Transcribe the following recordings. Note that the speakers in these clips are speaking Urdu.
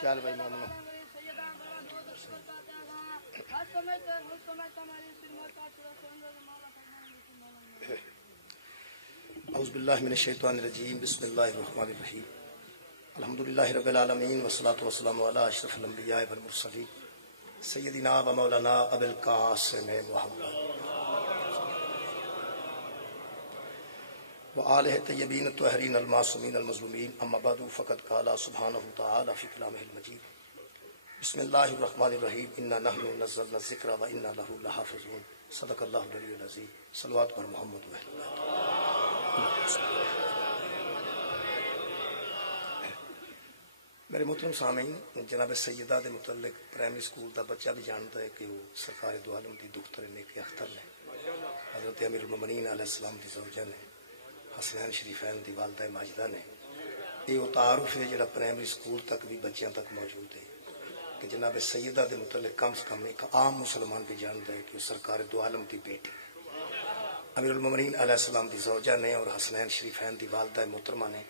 چل بھائی مامنو اعوذ باللہ من الشیطان الرجیم بسم اللہ الرحمن الرحیم الحمدللہ رب العالمین والصلاة والسلام علی اشرف الانبیاء والمرسلین سیدنا و مولانا ابی القاسم محمد وآلہ طیبین الطاہرین المعصومین المظلومین اما بعد فقد قال سبحانہ تعالی فی کلامہ المجید بسم اللہ الرحمن الرحیم انا نحن نزلنا الذکر و انا لہ لحافظون صدق اللہ العلی العظیم صلوات پر محمد و اہل بیت. میرے محترم سامعین، جناب سیدہ دے متعلق پرائمری سکول دا بچہ بھی جانتا ہے کہ وہ سرکار دو عالم دی دختر نیک اختر نے، حضرت امیر المومنین علیہ السلام دی زوجہ نے، حسنین شریفین دی والدہ ماجدہ نے. یہ وہ تعارف ہے جڑا پرائمری سکول تک بھی بچیاں تک موجود ہے کہ جناب سیدہ دے متعلق کم سے کم ایک عام مسلمان بھی جانتا ہے کہ وہ سرکار دو عالم دی بیٹی امیر المومنین علیہ السلام دی زوجہ نے اور حسنین شریفین دی والدہ محترمہ نے.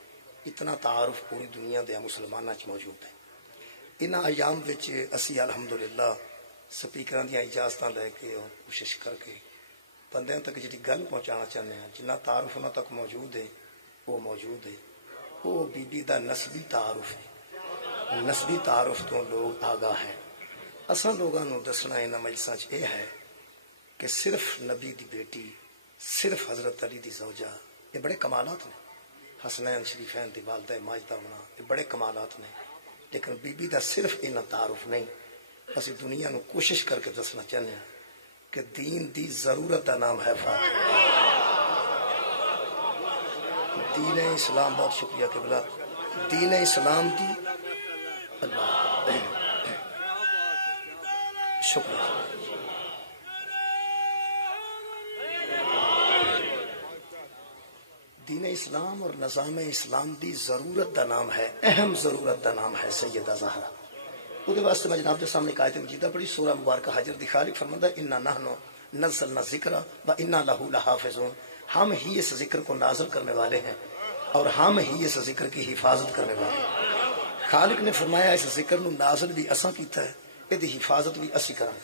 اتنا تعارف پوری دنیا دے مسلمانوں چ موجود ہے. ان ایام وچ اسی الحمدللہ سپیکراں دی اجازتاں لے کے اور کوشش کر کے بندیاں تک جڑی گل پہنچانا چاہتے ہیں، جنہ تعارف انہاں تک موجود ہے وہ موجود ہے. وہ بی بی دا نسبی تعارف ہے. نسبی تعارف تو لوگ آگاہ ہیں. اساں لوگاں نوں دسنا انہاں مجلساں چ یہ ہے کہ صرف نبی دی بیٹی، صرف حضرت علی دی زوجہ، یہ بڑے کمالات ہیں. حسنین شریفین دی والدہ ماجدہ ہونا یہ بڑے کمالات نے، لیکن بی بی دا صرف انہاں تعارف نہیں. اسی دنیا نو کوشش کر کے دسنا چاہتے ہیں کہ دین دی ضرورت دا نام ہے فاطمہ. دین اسلام، بہت شکریہ قبلہ، دین اسلام دی شکریہ. دین اسلام اور نظام اسلام دی ضرورت دا نام ہے، اہم ضرورت دا نام ہے سیدہ زہرا. وہ واسطے میں جناب کے سامنے ایک آیت مجیدہ پڑھی، سورہ مبارکہ حجر دی خالق فرماتا ہے انا نحن نزلنا الذکر و انا لہ لحافظون. ہم ہی اس ذکر کو نازل کرنے والے ہیں اور ہم ہی اس ذکر کی حفاظت کرنے والے ہیں. خالق نے فرمایا اس ذکر نو نازل بھی اساں کیتا ہے، یہ حفاظت بھی اسی کریں.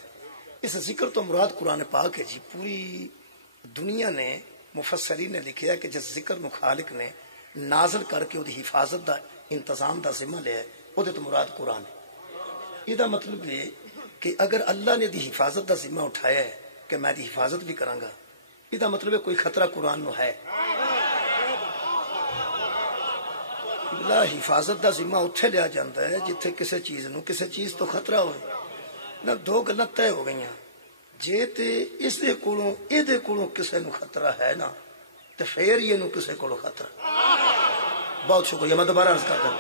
اس ذکر تو مراد قرآن پاک ہے جی. پوری دنیا نے مفسرین نے لکھا ہے کہ جس ذکر نو خالق نے نازل کر کے وہ حفاظت دا انتظام دا ذمہ لیا ہے وہ تو مراد قرآن ہے. یہ مطلب یہ کہ اگر اللہ نے دی حفاظت دا ذمہ اٹھایا ہے کہ میں دی حفاظت بھی کروں گا، یہ مطلب ہے کوئی خطرہ قرآن نو ہے. اللہ حفاظت دا ذمہ اتھے لیا جاتا ہے جتھے کسی چیز تو خطرہ ہوئے. نہ دو گلاں طے ہو گئی، جے تے اس دے کولوں اے دے کولوں کسے نو خطرہ ہے نا تے پھر یہ نو کسے کولوں خطرہ. بہت شکریہ. میں دوبارہ عرض کرتا ہوں،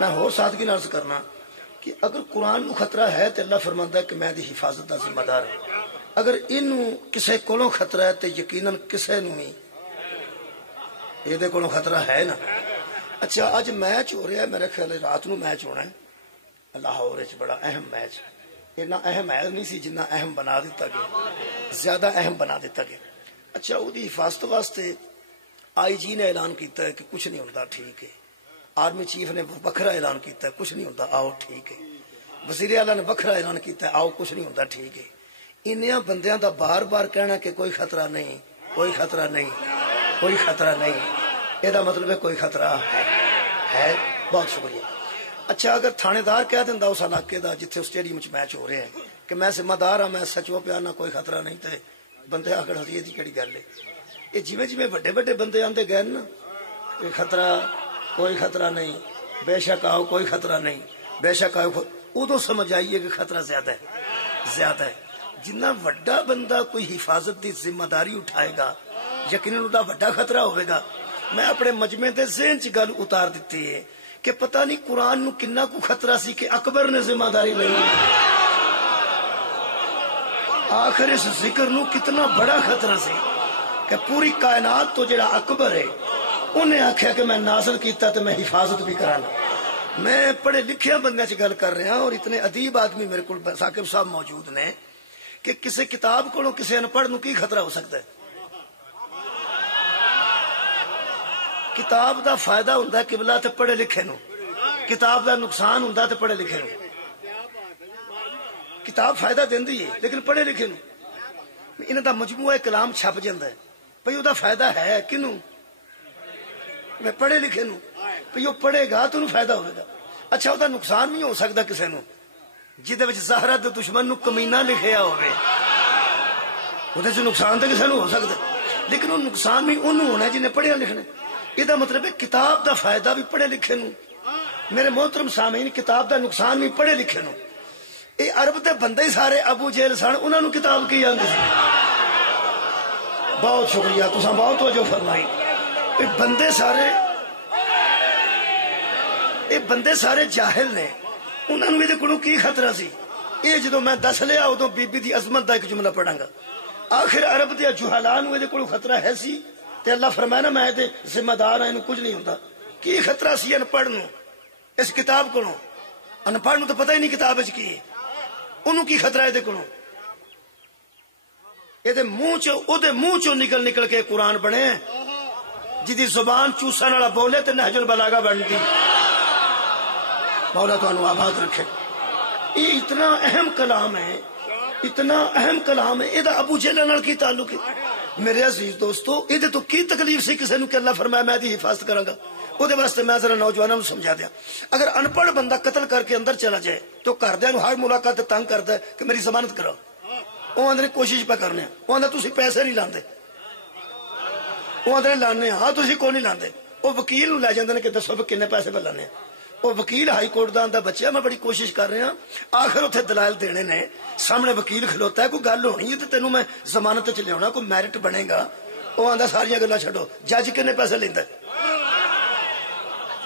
میں اور سادگی نال عرض کرنا کہ اگر قرآن نو خطرہ ہے تے اللہ فرماندا ہے کہ میں دی حفاظت دا ذمہ دار ہوں. اگر اینو کسے کولوں خطرہ ہے تے یقیناً کسے نو نہیں اے دے کولوں خطرہ ہے نا. اچھا اج میچ ہو رہا ہے، میرے خیال رات نو میچ ہونا ہے لاہور وچ، بڑا اہم میچ. اتنا اہم ہے نہیں سی جنہ اہم بنا دیتا گیا، زیادہ اہم بنا دیتا گیا. اچھا وہ حفاظت واسطے آئی جی نے اعلان کیتا ہے کہ کچھ نہیں ہوتا، ٹھیک ہے. آرمی چیف نے وکھرا اعلان کیتا ہے کچھ نہیں ہوتا، آؤ ٹھیک ہے. وزیر اعلیٰ نے وکھرا اعلان کیتا ہے آؤ کچھ نہیں ہوتا، ٹھیک ہے. انہاں بندیاں دا بار بار کہنا کہ کوئی خطرہ نہیں، کوئی خطرہ نہیں، کوئی خطرہ نہیں، یہ مطلب ہے کوئی خطرہ ہے. بہت شکریہ. اچھا اگر تھانے دار کہہ دینا اس علاقے دا جتھے اسٹیڈیم وچ میچ ہو رہے ہیں کہ میں ذمہ دار ہاں، میں سچو پیا نہ کوئی خطرہ نہیں، تے بندے آخر ہسی دی کیڑی گل ہے. یہ جویں جویں بڑے بڑے بندے آندے گئے نا کوئی خطرہ، کوئی خطرہ نہیں، بے شک آؤ کوئی خطرہ نہیں، بے شک آؤ، ادو سمجھ آئیے کہ خطرہ زیادہ ہے، زیادہ ہے. جنہ وڈا بندہ کوئی حفاظت دی ذمہ داری اٹھائے گا یقیناً ادا وڈا خطرہ ہوئے گا. میں اپنے مجمع دے ذہن چ گل اتار دیتی ہے کہ پتہ نہیں قرآن نو کنا کو خطرہ سی کہ اکبر نے ذمہ داری لئی. آخر اس ذکر نو کتنا بڑا خطرہ سی کہ پوری کائنات تو جڑا اکبر ہے انہیں آخیا کہ میں نازل کیتا تو میں حفاظت بھی کرانا. میں پڑھے لکھے بندے چ گل کر رہا اور اتنے ادیب آدمی میرے کو ثاقب صاحب موجود نے کہ کسی کتاب کو کسی ان پڑھ نو کی خطرہ ہو سکتا ہے. کتاب دا فائدہ ہوتا ہے قبلہ تے پڑھے لکھے نو، کتاب دا نقصان ہوندا تے پڑھے لکھے نو. کتاب فائدہ دیندی ہے لیکن پڑھے لکھے نو انہاں دا مجموعہ کلام چھپ جاندا ہے بھئی او دا فائدہ ہے کنوں میں پڑھے لکھے نو بھئی او پڑھے گا تو انہوں فائدہ ہوئے گا. اچھا او دا نقصان نہیں ہو سکتا کسے نو جدے وچ زہرہ دے دشمن نو کمینہ لکھیا ہوئے وہ سے نقصان تو کسی ہو سکتا لیکن وہ نقصان بھی انہوں ہونا ہے جنہیں پڑھیا لکھنا. یہ مطلب ہے کتاب دا فائدہ بھی پڑھے لکھے نو. میرے محترم سامعین کتاب دا نقصان بھی پڑھے لکھے نو. یہ عرب دے بندے سارے ابو جہل سن انہوں نے کتاب کی آندی سی. بہت شکریہ تساں بہت توجہ فرمائی. یہ بندے سارے جاہل نے انہوں نے بھی کو کی خطرہ سی. یہ جدو میں دس لیا ادو بی بی دی عظمت دا ایک جملہ پڑھاں گا. آخر عرب دیا جہالان ہوئے کو خطرہ ہے سی تے اللہ فرمایا نا میں تے ذمہ دار ہوں کچھ نہیں ہوتا. کی خطرہ سی ان پڑھ نو اس کتاب کو ان پڑھ نو تو پتہ ہی نہیں کتاب کی انہوں کی خطرہ ہے کو یہ منہ چو نکل کے قرآن بنے جدی زبان چوسن والا بولے تے نہج البلاغہ بنتی. مولا تانوں آباد رکھے. یہ اتنا اہم کلام ہے اتنا اہم کلام ہے. یہ ابو جہل نال کی تعلق ہے میرے عزیز دوستو. یہ تو کی تکلیف سی کسی نو کہ اللہ فرمایا میں دی حفاظت کراں گا. وہ واسطے میں ذرا نوجوانوں کو سمجھا دیا. اگر ان پڑھ بندہ قتل کر کے اندر چلا جائے تو گھردیاں ہر ملاقات تنگ کرتا ہے کہ میری ضمانت کراؤ. وہ آدھے کوشش پہ کرنے وہ آدھا تسی پیسے نہیں لاندے وہ آدھے لانے ہاں تسی کو نہیں لاندے. وہ وکیل نو لے جاندے کہ دسو کنے پیسے پہ لانے. وہ وکیل ہائی کورٹ دا آندا بچہ میں بڑی کوشش کر رہا. آخر اتنے دلائل دینے نے سامنے وکیل کھلوتا ہے کوئی گل ہونی ہے تو تینوں میں ضمانت چ لیا کوئی میرٹ بنے گا. وہ آندا ساری گلا چھڈو جج کنے پیسے لیندا.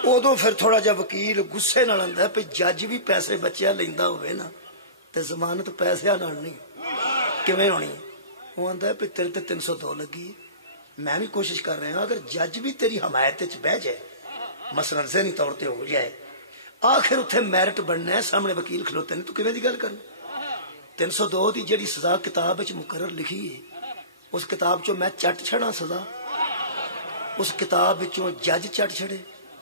ادو پھر تھوڑا جا وکیل غصے نال آندا ہے جج بھی پیسے بچیا لیندا ہوئے نا تے ضمانت پیسے نال نہیں کیویں ہونی. وہ آندا ہے تیرے تے 302 لگی میں بھی کوشش کر رہا. اگر جج بھی تیری حمایت چ بہ جائے مثلا ذہنی طور تے ہو جائے آخر اتنے میرٹ بننا ہے سامنے وکیل کھلوتے ہیں تو کیویں دی گل کرنی. 302 دی جڑی سزا کتاب وچ مقرر لکھی ہے اس کتاب چوں میں چٹ چھڑا سزا. اس کتاب وچوں جج چٹ چھڑے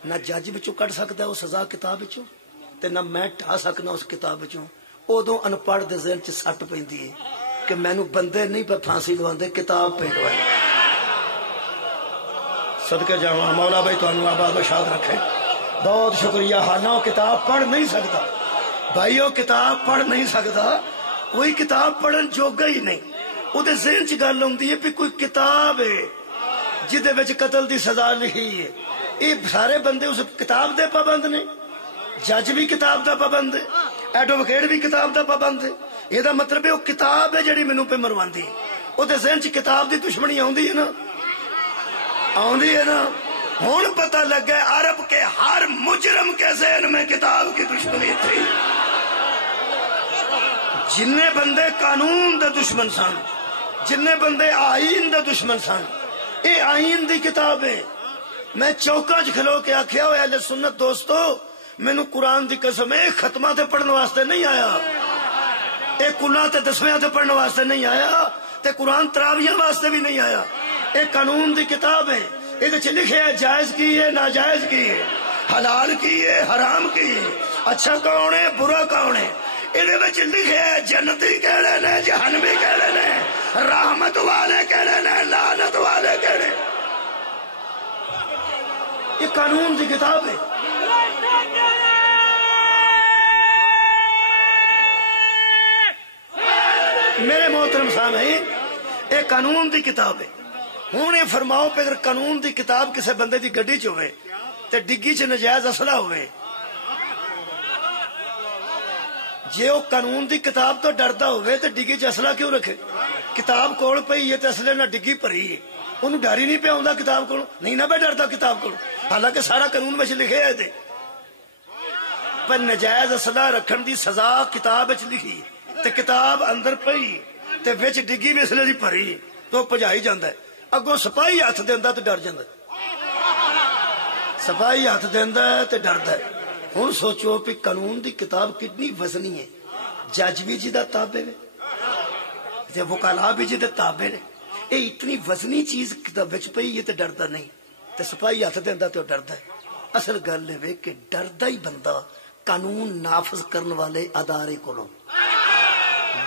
نہ جج وچوں کٹ سکدا وہ سزا کتاب وچوں تے نہ میں ٹھا سکنا اس کتاب وچوں. ادو ان پڑھ دے ذہن چ سٹ پیندی ہے کہ مینوں بندے نہیں پہ پھانسی لواندے کتاب پہ لوائے. صدقے جاواں مولا بھائی تانوں آباد و شاد رکھے. بہت شکریہ. حالانکہ وہ کتاب پڑھ نہیں سکتا بھائی وہ کتاب پڑھ نہیں سکتا کوئی کتاب پڑھن جوگا ہی نہیں. وہ ذہن چ گل آتی ہے بھی کوئی کتاب ہے جہدے وچ قتل دی سزا لکھی ہے. یہ سارے بندے اس کتاب دے پابند نے. جج بھی کتاب دا پابند ہے ایڈوکیٹ بھی کتاب دا پابند ہے. یہ مطلب ہے وہ کتاب ہے جڑی مینوں پہ مرواندی. وہ ذہن چ کتاب دی دشمنی آتی ہے نا آدھی ہے نا. ہوں پتہ لگا عرب کے ہر مجرم کے ذہن میں کتاب کی دشمنی تھی. جن بندے قانون دے دشمن سن جن بندے آئین دے دشمن سن یہ آئین دی کتاب ہے. میں چوکا چ کھلو کے آخیا ہوا اہل سنت دوستو مینو قرآن دی قسم ہے ختمہ تے پڑھنے واسطے نہیں آیا یہ کلا تے دسویں تے پڑھنے واسطے نہیں آیا تے قرآن تراویح واسطے بھی نہیں آیا. یہ قانون دی کتاب ہے. یہ لکھے ہے جائز کی ہے ناجائز کی ہے حلال کی ہے حرام کی ہے اچھا کون ہے برا کون ہے. یہ لکھے ہے جنتی کہڑے نے جہنمی کہڑے نے رحمت والے کہڑے نے لعنت والے کہڑے. یہ قانون دی کتاب ہے. میرے محترم سامعین یہ قانون دی کتاب ہے. ہوں یہ فرماؤ پہ اگر قانون دی کتاب کسی بندے دی گڈی چ ہوئے تے ڈگی چ نجائز اسلحہ ہوئے جے وہ قانون دی کتاب تو ڈردا ہوئے تے ڈگی چ اسلحہ کیوں رکھے. کتاب کول پئی ہے تے اسلحے نہ ڈگی بھری ہے انہوں ڈر ہی نہیں پیا آਉਂدا کتاب کو نہیں نہ پہ ڈردا کتاب کو. حالانکہ سارا قانون وچ لکھے ہے تے پر نجائز اسلحہ رکھن دی سزا کتاب وچ لکھی تے کتاب اندر پئی تے وچ ڈگی بھی اسلحے دی بھری تو پجائی جاندا ہے. اگوں سپاہی ہاتھ دینا تو ڈر جاندہ سپاہی ہاتھ دینا تو ڈردا ہے. ہوں سوچو بھی قانون دی کتاب کتنی وزنی ہے. جج بھی جی دا تابع ہے وکالا بھی جی دے تابع نے. یہ اتنی وزنی چیز وچ پئی ہے تو ڈردا نہیں تے سپاہی ہاتھ دینا تو ڈردا ہے. اصل گل ہے کہ ڈردا ہی بندہ قانون نافذ کرنے والے ادارے کو،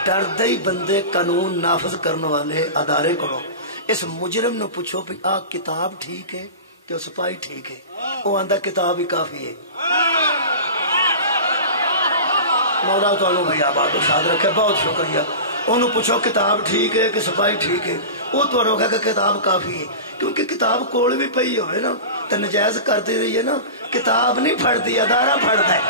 ڈردا ہی بندے قانون نافذ کرنے والے ادارے کو۔ اس مجرم نو پوچھو بھی آ کتاب ٹھیک ہے کہ سپاہی ٹھیک ہے، وہ آندا کتاب ہی کافی ہے۔ مولا تعالیٰ بھائی آباد شاد رکھے، بہت شکریہ۔ انہوں پوچھو کتاب ٹھیک ہے کہ سپاہی ٹھیک ہے، وہ تو روکا کہ کتاب کافی ہے، کیونکہ کتاب کول بھی پئی ہوئے نا تو نجائز کرتی رہی ہے نا، کتاب نہیں پھڑتی ادارہ پھڑتا ہے۔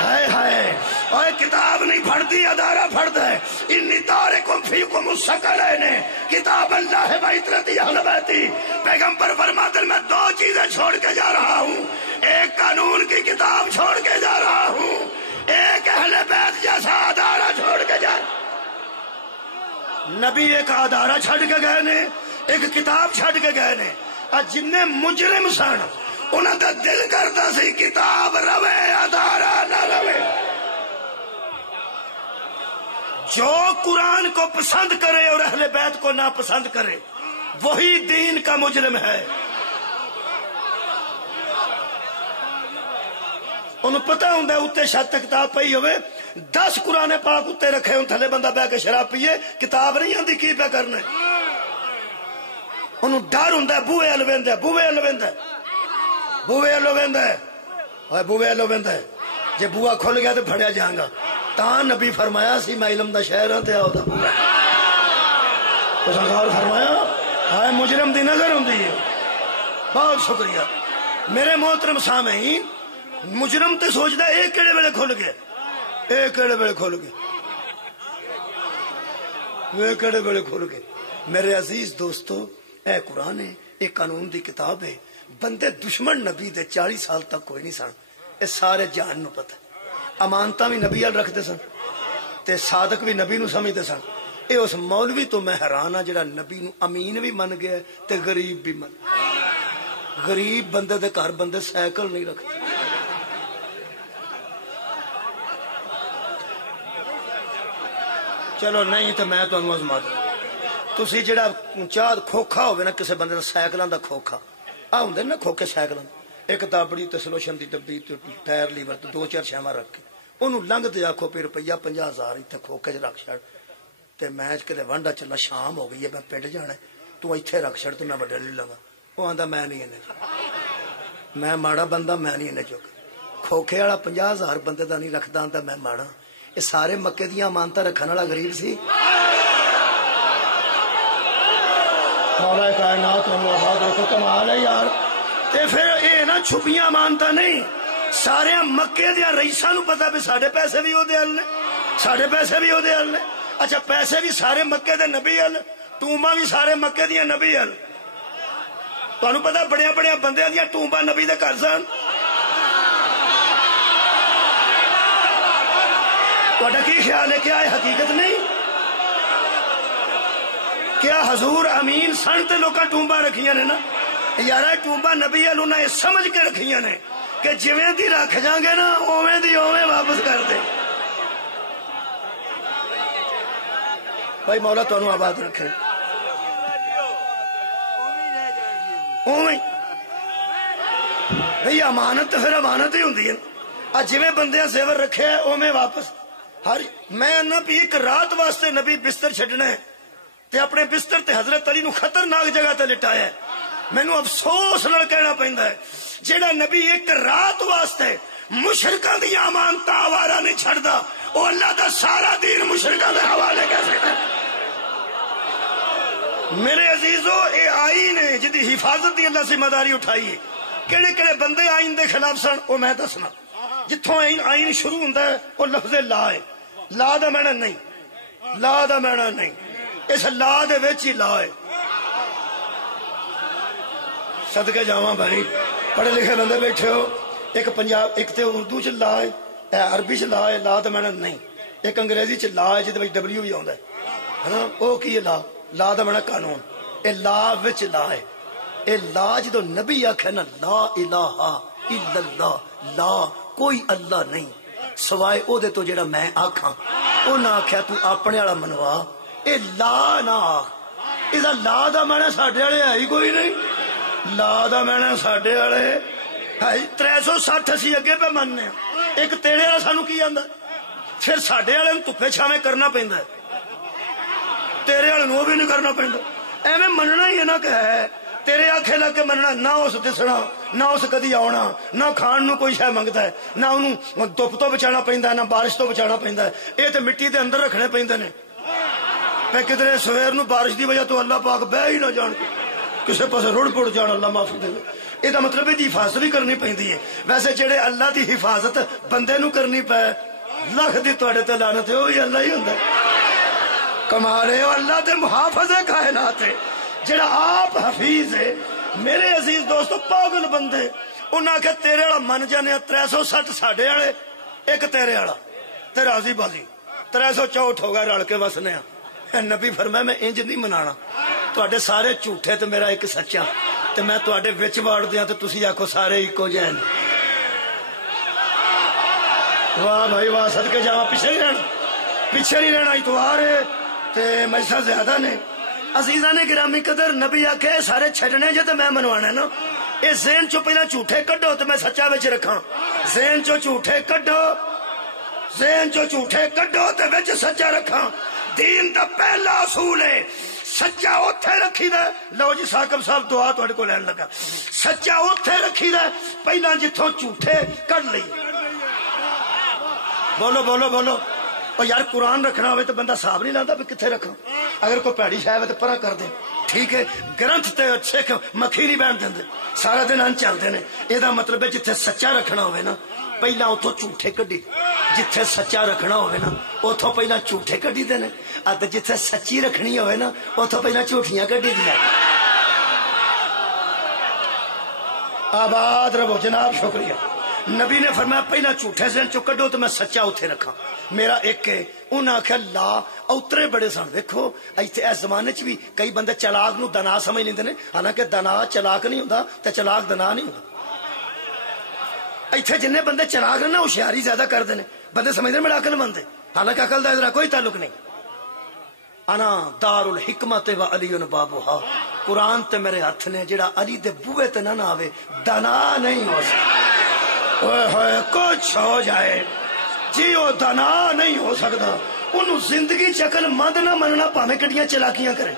ہائے ہائے، اور کتاب نہیں پھڑتی ادارہ پھڑتا ہے۔ انی تارکم فیکم الثقلین، کتاب اللہ ہے وعطرتی اہل بیتی۔ پیغمبر فرماتے ہیں میں دو چیزیں چھوڑ کے جا رہا ہوں، ایک قانون کی کتاب چھوڑ کے جا رہا ہوں، ایک اہل بیت جیسا ادارہ چھوڑ کے جا۔ نبی ایک ادارہ چھڑ کے گئے نے، ایک کتاب چھڑ کے گئے نے، اور جن مجرم سن انہاں دا دل کرتا سی کتاب روے ادارہ نہ روے۔ جو قرآن کو پسند کرے اور اہل بیت کو ناپسند کرے وہی دین کا مجرم ہے۔ انہوں پتہ ہوں اتنے شاید کتاب پئی ہوئے 10 قرآن پاک اتنے رکھے ہوں تھلے بندہ بہ کے شراب پیے، کتاب نہیں آتی کی پہ کرنا۔ انہوں ڈر ہوں بوئے الوند ہے، بوئے الوند ہے، بوئے الوند ہے، بوئے الوند ہے، جے بوا کھل گیا تو پھڑیا جائیں گا۔ تاں نبی فرمایا سی میں علم دا شہر ہوں تے آؤ دا بوا، تو سرکار فرمایا ہائے مجرم دی نظر ہوں دی ہے۔ بہت شکریہ میرے محترم سامعین۔ مجرم تے سوچدا اے کیڑے ویلے کھل گئے، اے کیڑے ویلے کھل گئے، اے کیڑے ویلے کھل گئے۔ میرے عزیز دوستو، اے قرآن ہے، اے قانون دی کتاب ہے۔ بندے دشمن نبی دے 40 سال تک کوئی نہیں سن، اے سارے جہان نو پتہ۔ امانتاں بھی نبی ال رکھتے سن تے صادق بھی نبی نو سمجھتے سن۔ اے اس مولوی تو میں حیران ہاں جڑا نبی نو امین بھی من گیا تے غریب بھی من۔ غریب بندے دے گھر بندے سائیکل نہیں رکھتے۔ چلو نہیں تو میں تمہیں آزما دوں، تسی جڑا چاہ کھوکھا ہوئے نا کسی بندے سائیکلاں دا کھوکھا آ ہوں نا کھوکھے سائیکلاں، ایک دابڑی تے سلوشن دی ڈبی ٹائر لیور تے 2-4 شیواں رکھ کے انہوں لنگ تے آکھو پھر روپیہ 50,000 اتنے کھوکھے چ رکھ چھڑ تے میں کدے وانڈا چلا شام ہو گئی ہے میں پنڈ جانا تو ایتھے رکھ چھڑ تو میں وڈے لے لواں۔ وہ آندا میں نہیں انہیں، میں ماڑا بندہ میں نہیں انہیں چک۔ کھوکھے والا 50,000 بندے دا نہیں رکھدا، آندا میں ماڑا۔ یہ سارے مکے دیاں امانتاں رکھن والا غریب سی۔ مولا کائنات انہوں آباد رکھو، کمال ہے یار۔ تے پھر اے نا چھپیاں امانتاں نہیں، سارے مکے دیاں رئیساں نو پتہ بھی ساڈے پیسے بھی اودے ال نے، ساڈے پیسے بھی اودے ال نے۔ اچھا پیسے بھی سارے مکے دے نبی ال، ٹومباں بھی سارے مکے دیاں نبی ال۔ تانوں پتہ بڑیاں بڑیاں بندیاں دیاں ٹومباں نبی دے گھر سن۔ تہاڈا کی خیال ہے، کیا یہ حقیقت نہیں؟ کیا حضور امین سن تے لوکاں ٹومباں رکھیاں نے نا؟ یارا ٹومباں نبی ال انہاں یہ سمجھ کے رکھیاں نے کہ جویں دی رکھ جاں گے نا اوویں دی اوویں واپس کر دے۔ بھائی مولا تانوں آباد رکھے۔ اوویں بھئی امانت تے پھر امانت ہی ہوندی ہے نا، جویں بندیاں زیور رکھے اوویں واپس۔ ہر میں نہ بھی ایک رات واسطے نبی بستر چھڈنا ہے تے اپنے بستر تے حضرت علی نو خطرناک جگہ تے لٹایا ہے۔ مینوں افسوس نال کہنا پیندا ہے جیڑا نبی ایک رات واسطے مشرکاں دی امانتاں آوارہ نہیں چھڑدا، او اللہ دا سارا دین مشرکاں دے حوالے کر سکدا ہے۔ میرے عزیزو، اے آئین ہے جدی حفاظت دی اللہ ذمہ داری اٹھائی ہے۔ کہڑے کہڑے بندے آئین دے خلاف سن او میں دسنا۔ جتھوں آئین شروع ہوندا ہے وہ لفظ لا ہے، لا دا معنی نہیں، لا دا معنی نہیں، اس لا دے وچ ہی لا ہے۔ صدقے جاواں بھائی، پڑھے لکھے بندے بیٹھے ہو، ایک پنجاب ایک تے اردو چ لا ہے، عربی چ لا ہے، لا دا معنی نہیں، ایک انگریزی چ لا ہے جہدے وچ ڈبلیو بھی آوندا ہے نا، او کی ہے لا؟ لا دا معنی قانون، اے لا وچ لا ہے۔ اے لا جدو نبی آکھے نا لا الہ الا اللہ، لا کوئی اللہ نہیں سوائے او دے تو جڑا میں آکھاں، او نہ آکھیا تو اپنے والا منوا، اے لا نہ آکھ۔ اذا لا دا معنی ساڈے والے ہے ہی کوئی نہیں، لا دا معنی ساڈے والے 360 اسی اگے پہ مننے ایک تیرے والا سانو کی آندا پھر ساڈے والے نوں دھپے چھاویں کرنا پیندا ہے تیرے والے نوں بھی نہیں کرنا پیندا ایویں مننا ہی ہے نا کہ ہے تیرے آکھے لگ کے مننا نہ اس دسنا نہ اس کدی آنا نہ کھان نو کوئی شے منگتا ہے نہ انہوں دھپ تو بچانا پیندا نہ بارش تو بچانا پیندا ہے یہ تے مٹی دے اندر رکھنے پیندے نے پہ کدھر سویر نو بارش دی وجہ تو اللہ پاک بہ ہی نہ جان کسے پاسے رڑ پڑ جان اللہ معافی دے یہ مطلب ہے حفاظت بھی کرنی پی ہے ویسے جڑے اللہ دی حفاظت بندے نو کرنی پے لکھ دی تواڈے تے لعنت ہے وہی اللہ ہی ہوندا کمال ہے اللہ دے محافظ کائنات ہے جڑا آپ حفیظ ہے میرے عزیز دوستو پاگل بندے انہاں کہ تیرے والا من جانے 360 ساڈے والے ایک تیرے والا تے راضی بازی 364 ہو گئے رل کے وسنے نبی فرمایا میں انج نہیں منانا تواڈے سارے جھوٹے تے میرا ایک سچا تے میں تواڈے وچ واڑ دیاں تے تسی آکھو سارے اکو جہے نے واہ بھائی واہ صدقے جاواں پیچھے نہیں رہنا اتوار ہے تے میسا زیادہ نے عزیزاں نے گرامی قدر نبی آکھے سارے چھڈنے جے تے میں منوانا نا اے ذہن چوں پہلا جھوٹے کڈو تے میں سچا وچ رکھاں ذہن چوں جھوٹے کڈو تے وچ سچا رکھاں دین دا پہلا اصول ہے سچا اوتھے رکھی دا لو جی ثاقب صاحب دعا تہاڈے کول لین لگا سچا اوتھے رکھی دا پہلا جتھوں جھوٹے کڈ لئی بولو بولو بولو اور یار قرآن رکھنا ہوئے تو بندہ صاحب نہیں لاتا بھی کتنے رکھا اگر کوئی پیڑی شاید تو پرا کر دے ٹھیک ہے گرنتھ تے اچھے مکھی نہیں بیٹھ دیں سارا دن ان چلتے ہیں یہ مطلب ہے جتھے سچا رکھنا ہوئے نا پہلا اتوں جھوٹے کڈی جتھے سچا رکھنا ہوئے نا اتوں پہلا جھوٹے کڈی دے نے جتھے سچی رکھنی ہوئے نا اتوں پہلا جھوٹیاں کڈی دیا آباد رہو جناب شکریہ نبی نے فرمایا پہلا جھوٹے ذہن چو کڈو تو میں سچا اتنے رکھا میرا ایک ہے انہاں آخیا لا اوترے بڑے سن دیکھو ایتھے اس زمانے چ بھی کئی بندے چلاک نو دنا سمجھ لیندے نے حالانکہ دنا چلاک نہیں ہوندا تے چلاک دنا نہیں ہوندا ایتھے جننے بندے چلاک نے نا ہوشیاری زیادہ کردے نے بندے سمجھدے میرا عقل مند ہے حالانکہ عقل دا ادھر کوئی تعلق نہیں انا دار الحکمت و علی بابوہا قرآن تے میرے ہاتھ نے جڑا علی دے بوئے تے نہ آوے دنا نہیں ہو سکتا کچھ ہو جائے جی وہ دنا نہیں ہو سکتا انہوں زندگی چکل مند نہ مننا پاویں کڈیاں چلاکیاں کرے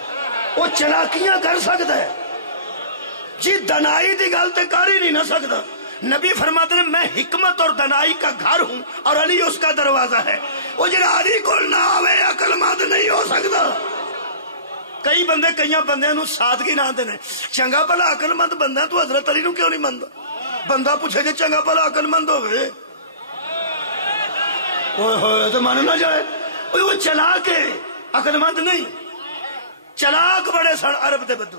وہ چلاکیاں کر سکتا ہے جی دنائی دی گل تے کر ہی نہیں نہ سکتا نبی فرماتے ہیں میں حکمت اور دنائی کا گھر ہوں اور علی اس کا دروازہ ہے وہ جڑا علی کو نہ آوے عقل مند نہیں ہو سکتا کئی بندے کئی بندے نو سادگی نہ دے چنگا بھلا عقل مند بندہ تو حضرت علی نو کیوں نہیں مندا بندہ پوچھے جی چنگا بھلا عقل مند ہوئے تو من نہ جائے وہ چلا کے عقل مند نہیں چلاک بڑے سن عرب دے بدو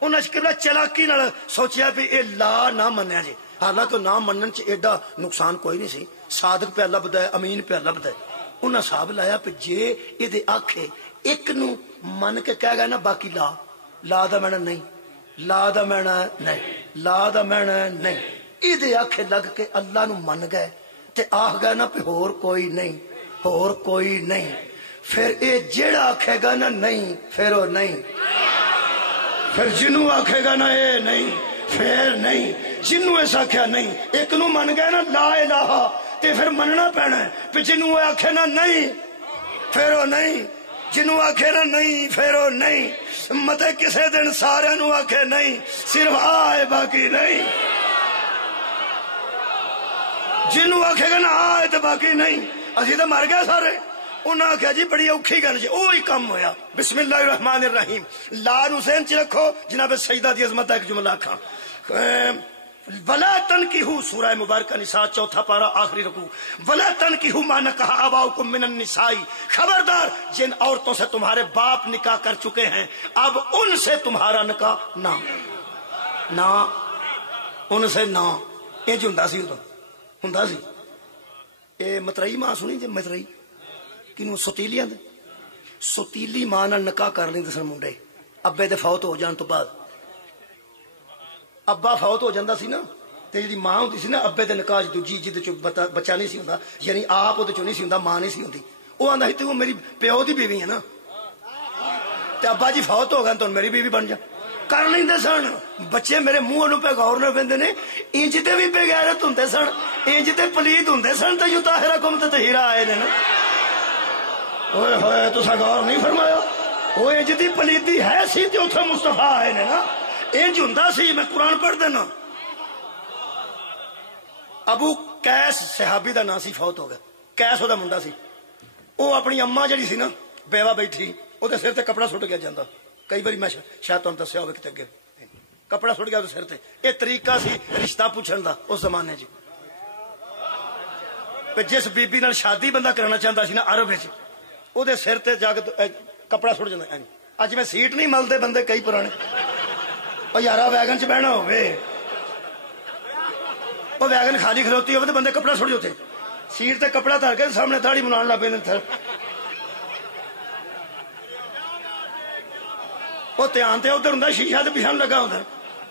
انہیں چلاکی نال سوچیا بھی اے لا نہ منیا جی حالانکہ نہ منن چ ایڈا نقصان کوئی نہیں سی صادق پہ لبدا ہے امین پہ لبدا ہے انہیں حساب لایا پہ جے یہ آکھے ایک نو من کے کہہ گیا نا باقی لا دا مینا نہیں لا دا مینا نہیں لا دا مینا نہیں یہ آکھے لگ کے اللہ نو من گئے تے آخ گئے نا پہ ہور کوئی نہیں پھر اے جیڑا آکھے گا نا نہیں پھر وہ نہیں پھر جنوں آکھے گا نا اے نہیں پھر نہیں جنوں ایسا آکھیا نہیں ایک نو من گئے نا لا الہ تے پھر مننا پینا ہے پہ جنوں آکھے نا نہیں پھر وہ نہیں جنوں آکھے نا نہیں پھر وہ نہیں متے کسے دن سارے نو آکھے نہیں صرف آئے باقی نہیں جنوں آکھے گا نا آئے تو باقی نہیں اسی تو مر گئے سارے انہاں آکھیا جی بڑی اوکھی گل جی اوہی کم ہویا بسم اللہ الرحمن الرحیم لا نو ذہن چ رکھو جناب سیدہ دی عظمت ایک جملہ آکھاں ولا تنکحوا سورہ مبارکہ نساء چوتھا پارہ آخری رکوع ولا تنکحوا ما نکح آباؤکم من النساء خبردار جن عورتوں سے تمہارے باپ نکاح کر چکے ہیں اب ان سے تمہارا نکاح نہ ان سے نہ یہ جو ہوندا سی ہوندا سی اے مترئی ماں سنی جی مترئی کنوں ستیلی آندے ستیلی ماں نال نکاح کر لیندے سن منڈے ابے دے فوت ہو جان تو بعد ابا فوت ہو جاندہ سی نا تے جی ماں ہوندی سی نا ابے دے نکاح دوجی جد چ بچہ نہیں سی ہوندا یعنی آپ او تے چ نہیں سی ہوندا ماں نہیں سی ہوندی او آندا سی تے وہ میری پیو دی بیوی ہے نا تے ابا جی فوت ہو گئے تو میری بیوی بن جا کر لیندے سن. بچے میرے منہ پہ غور نہ پیندے نے. انج تے بھی بے غیرت ہوندے سن, انج تے پلید ہوندے سن تے یطہرکم تطہیرا آئے نے نا. اوئے ہوئے تساں غور نہیں فرمایا. وہ انج دی پلیدی ہے سی تے اوتھے مصطفیٰ آئے نے نا. انج ہوندا سی. میں قرآن پڑھ دینا. ابو قیس صحابی دا نام سی, فوت ہو گیا. قیس او دا منڈا سی. وہ اپنی اما جڑی سی نا بیوہ بیٹھی, وہ سر تے کپڑا سٹ گیا جاندہ. کئی باری میں شاید تمہیں دسیا ہوگا کتے اگے کپڑا سٹ گیا وہ سر تے. یہ طریقہ سی رشتہ پوچھن دا اس زمانے چ. جس بی بی نال شادی بندہ کرنا چاہتا سی نا عرب وہ سر تے جا کے کپڑا سٹ جاتا. اج میں سیٹ نہیں ملتے بندے کئی پرانے. وہ یارا ویگن چ بہنا ہوے, وہ ویگن خالی کھلوتی ہو تو بندے کپڑا سٹ جاتے. سیٹ تے کپڑا دھر کے سامنے داڑھی منان لگ پہ. وہ دھیان تے ادھر ہوں شیشہ تے پیچھے لگا ہوتا.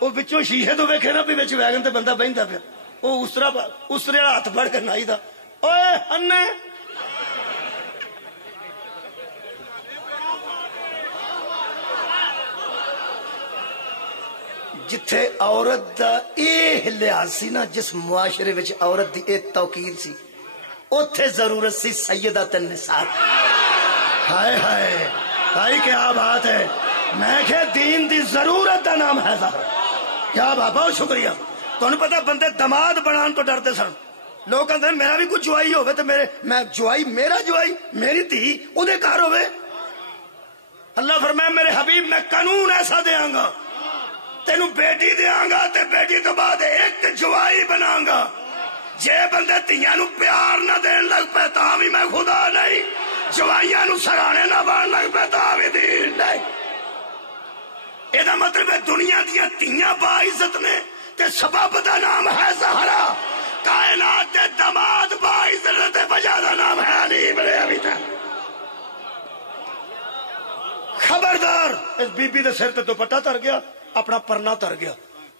وہ پچھوں شیشے تو ویکھے نا بھی ویگن تے بندہ بہتا پیا. وہ اسرا والا ہاتھ پھڑ کے نائی دا اوئے انے جتھے عورت دا اے لحاظ سی نا, جس معاشرے وچ عورت دی اے توقیر سی, اوتھے ضرورت سی سیدۃ النساء. ہائے ہائے بھائی کیا بات ہے. میں کہ دین دی ضرورت دا نام ہے زہرا. کیا بابا بہت شکریہ. تمہیں پتا بندے دماد بنان تو ڈرتے سن. لوگ کہتے ہیں میرا بھی کچھ جوائی ہوئے تو میں جوائی میرا جوائی میری دھی وہ گھر ہوئے. اللہ فرمائے میرے حبیب میں قانون ایسا دیاں گا, تینوں بیٹی دیاں گا تے بیٹی تو بعد ایک جوائی بناں گا. جے بندے تیاں نو پیار نہ دین لگ پے تاں بھی میں خدا نہیں, جوائیاں نو سرانے نہ بان لگ پے تاں بھی دین نہیں. یہ مطلب ہے دنیا دیا تیاں با عزت نے تے سبب دا نام ہے زہرا. کائنات دے دماد با عزت وجہ دا نام ہے علی ابن ابی طالب. خبردار اس بی بی دے سر تے دوپٹہ تر گیا, اپنا پرنا تر گیا.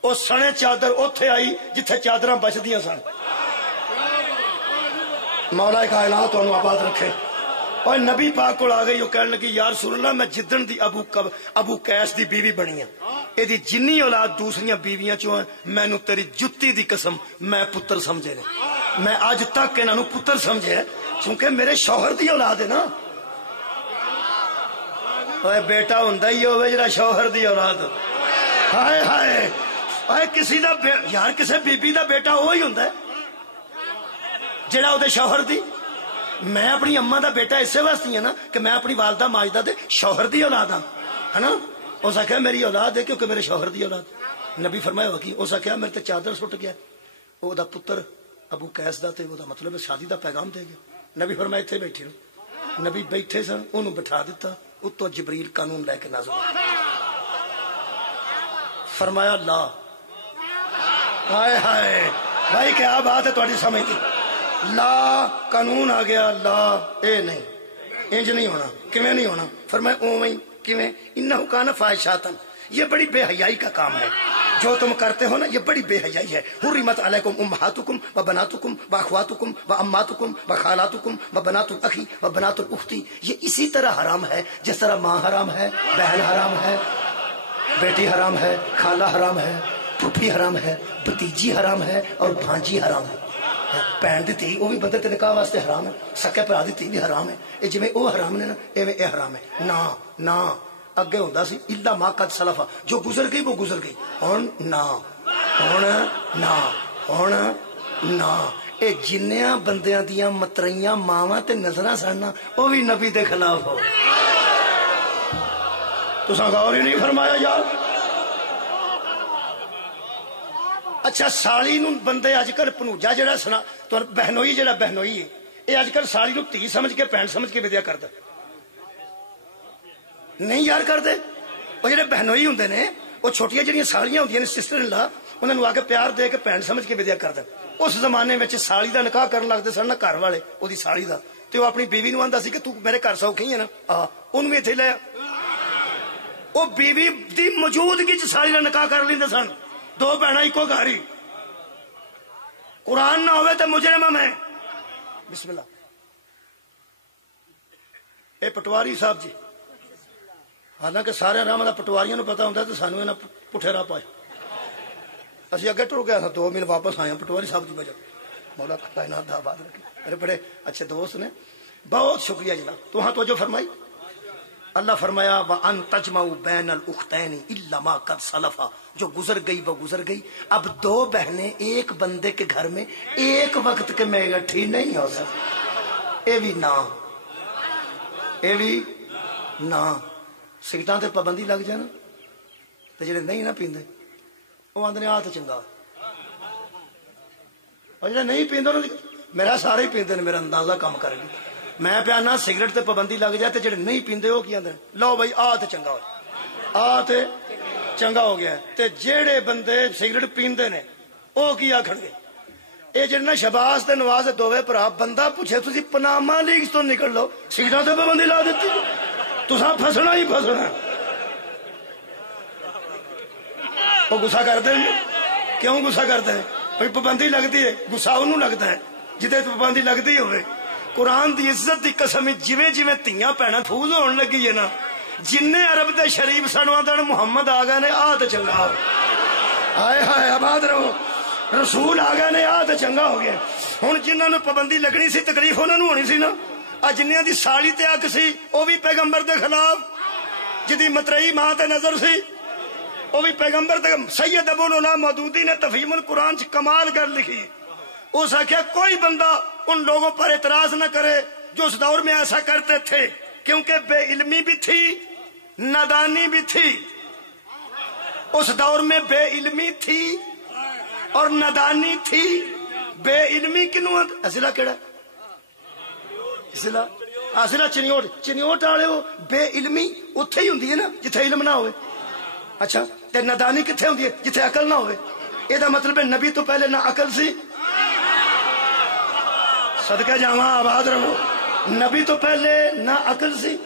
وہ سنے چادر اوتھے آئی جتھے چادراں بچدیاں سن. مولا کائنات تانوں آباد رکھے. اور نبی پاک کو آ گئی, وہ کہنے لگی یا رسول اللہ میں جدن دی ابو قیس دی بیوی بنی ہوں, یہ جنی اولاد دوسریاں بیویاں چوں ہیں, مینوں تیری جتی دی قسم میں پتر سمجھے نے. میں اج تک انہاں نو پتر سمجھے چونکہ میرے شوہر دی اولاد ہے نا. اوے بیٹا ہوندا ہی ہوے جڑا شوہر دی اولاد. ہائے ہائے اوے کسی دا یار کسے بی بی دا بیٹا وہی ہوندا ہے جڑا او دے شوہر دی. میں اپنی اما دا بیٹا اسے واسطے ہے نا کہ میں اپنی والدہ ماجدہ دے شوہر دی اولاد ہاں, ہے نا. اس آخیا میری اولاد ہے کیونکہ میرے شوہر دی اولاد. نبی فرمایا ہوگی اس آخیا میرے تے چادر سٹ گیا, وہ دا پتر ابو قیس دا تے وہ دا مطلب شادی دا پیغام دے گیا. نبی فرمایا اتنے بیٹھے رہو. نبی بیٹھے سن, انہوں بٹھا دیتا, اتو جبریل قانون لے کے نازل فرمایا لا. ہائے ہائے بھائی کیا بات ہے تھوڑی سمجھتی. لا قانون آ گیا, لا اے نہیں انج نہیں ہونا. کیویں نہیں ہونا؟ فرمایا اوویں کیویں, انہو کان فاحشاتن, یہ بڑی بے حیائی کا کام ہے جو تم کرتے ہو نا, یہ بڑی بے حیائی ہے. حرمت علیکم امہاتکم و بناتکم و اخواتکم و اماتکم و خالاتکم و بنات الاخی و بنات الاختی. یہ اسی طرح حرام ہے جس طرح ماں حرام ہے, بہن حرام ہے, بیٹی حرام ہے, خالہ حرام ہے, پھوپھی حرام ہے, بھتیجی حرام ہے اور بھانجی حرام ہے. بھن دی تھی وہ بھی بندے تے نکاح واسطے حرام ہے, سکے بھرا دی تھی بھی حرام ہے. یہ جویں وہ حرام نے نا ایویں اے حرام ہے. نا نا اگے ہوندا سی الا ما قد سلفا, جو گزر گئی وہ گزر گئی. ہن نا ہن نا ہن نا. اے جنیاں بندیاں دیاں متریاں ماواں تے نظراں سن وہ بھی نبی دے خلاف ہو. تساں غور ہی نہیں فرمایا یار. اچھا سالی نو بندے اج کل پنوجا جڑا سنا تو بہنوئی جڑا بہنوئی ہے یہ اج کل سالی نو تھی سمجھ کے بہن سمجھ کے ودیا کردا نہیں یار کردے. وہ جڑے بہنوئی ہوندے نے وہ چھوٹیاں جڑیاں سالیاں ہوندیاں نے سسٹر ان لا, انہاں نو آ کے پیار دے کے بہن سمجھ کے ودیا کردا. اس زمانے وچ سالی دا نکاح کرن لگدے سن نا گھر والے اودی سالی دا, تے وہ اپنی بیوی نو آندا سی کہ تو میرے گھر سوکھی ہے نا, اونوں بھی ایتھے لے. وہ بیوی دی موجودگی چ سالی دا نکاح کر لیندے سن. دو بہنا ایکو گھر ہی, قرآن نہ ہوئے تو مجرم میں. بسم اللہ. اے پٹواری صاحب جی حالانکہ سارے راہ کا پٹواریوں پتا ہوتا تو سانو یہاں پٹھے راہ پائے. اسی اگے ٹر گیا 2 میل واپس آئے پٹواری صاحب کی وجہ. مولا کائنات دا آباد رکھے. میرے بڑے اچھے دوست نے, بہت شکریہ جناب. تو ہاں توجہ فرمائی. اللہ فرمایا وَأَن تَجْمَعُوا بَيْنَ الْأُخْتَيْنِ إِلَّا مَا قَدْ سَلَفَ. جو گزر گئی وہ گزر گئی. اب 2 بہنیں ایک بندے کے گھر میں ایک وقت کے میں اکٹھی نہیں ہو سکتی. اے بھی نہ سگٹاں تے پابندی لگ جائے نا تو جڑے نہیں نہ پیندے وہ آدھے آ تو چنگا, اور جڑے نہیں پیندے میرا سارے ہی پیندے نے, میرا اندازہ کام کر گیا. میں پیانا سگریٹ تے پابندی لگ جائے تو جڑے نہیں پیندے وہ کی آدھے لو بھائی آ تو چنگا ہو, آ تے چنگا ہو گیا. تے جڑے بندے سگریٹ پیندے نے وہ کی آکھن گے یہ جڑے نا شہباز تے نواز دووے بھرا بندہ پوچھے تسی پناما لیگ تو نکل لو سگریٹاں تے پابندی لا دیتی تساں پھسنا ہی پھسنا. وہ گسا کرتے ہیں. کیوں گسا کرتے ہیں؟ بھائی پابندی لگتی ہے, گسا انہوں لگتا ہے جدے پابندی لگتی ہوئے. قرآن دی عزت دی قسم جویں جویں تیاں بھیناں فوز ہون لگی ہے نا, جن عرب دے شریف سنوا دن محمد آ گئے نے آ تے چنگا ہو. ہائے ہائے آباد رہو. رسول آ گئے نے آ تے چنگا ہو گیا. ہن جنہاں نوں پابندی لگنی سی تکلیف انہاں نوں ہونی سی نا. جنیاں دی سالی تے اک سی وہ بھی پیغمبر دے خلاف, جدی مترئی ماں تے نظر سی وہ بھی پیغمبر دے. سید ابو العلا مودودی نے تفہیم القرآن چ کمال کر لکھی. اس آخیا کوئی بندہ ان لوگوں پر اعتراض نہ کرے جو اس دور میں ایسا کرتے تھے, کیونکہ بے علمی بھی تھی نادانی بھی تھی. اس دور میں بے علمی تھی اور نادانی تھی. بے علمی کنوں اصلہ کیڑا اصلہ چنیوٹ والے ہو. بے علمی اتھے ہی ہوندی ہے نا جتھے علم نہ ہوئے. اچھا تے نادانی کتھے ہوندی ہے جتھے عقل نہ ہوئے. یہ دا مطلب ہے نبی تو پہلے نہ عقل سی. صدقہ جاواں آباد رہو. نبی تو پہلے نہ عقل سی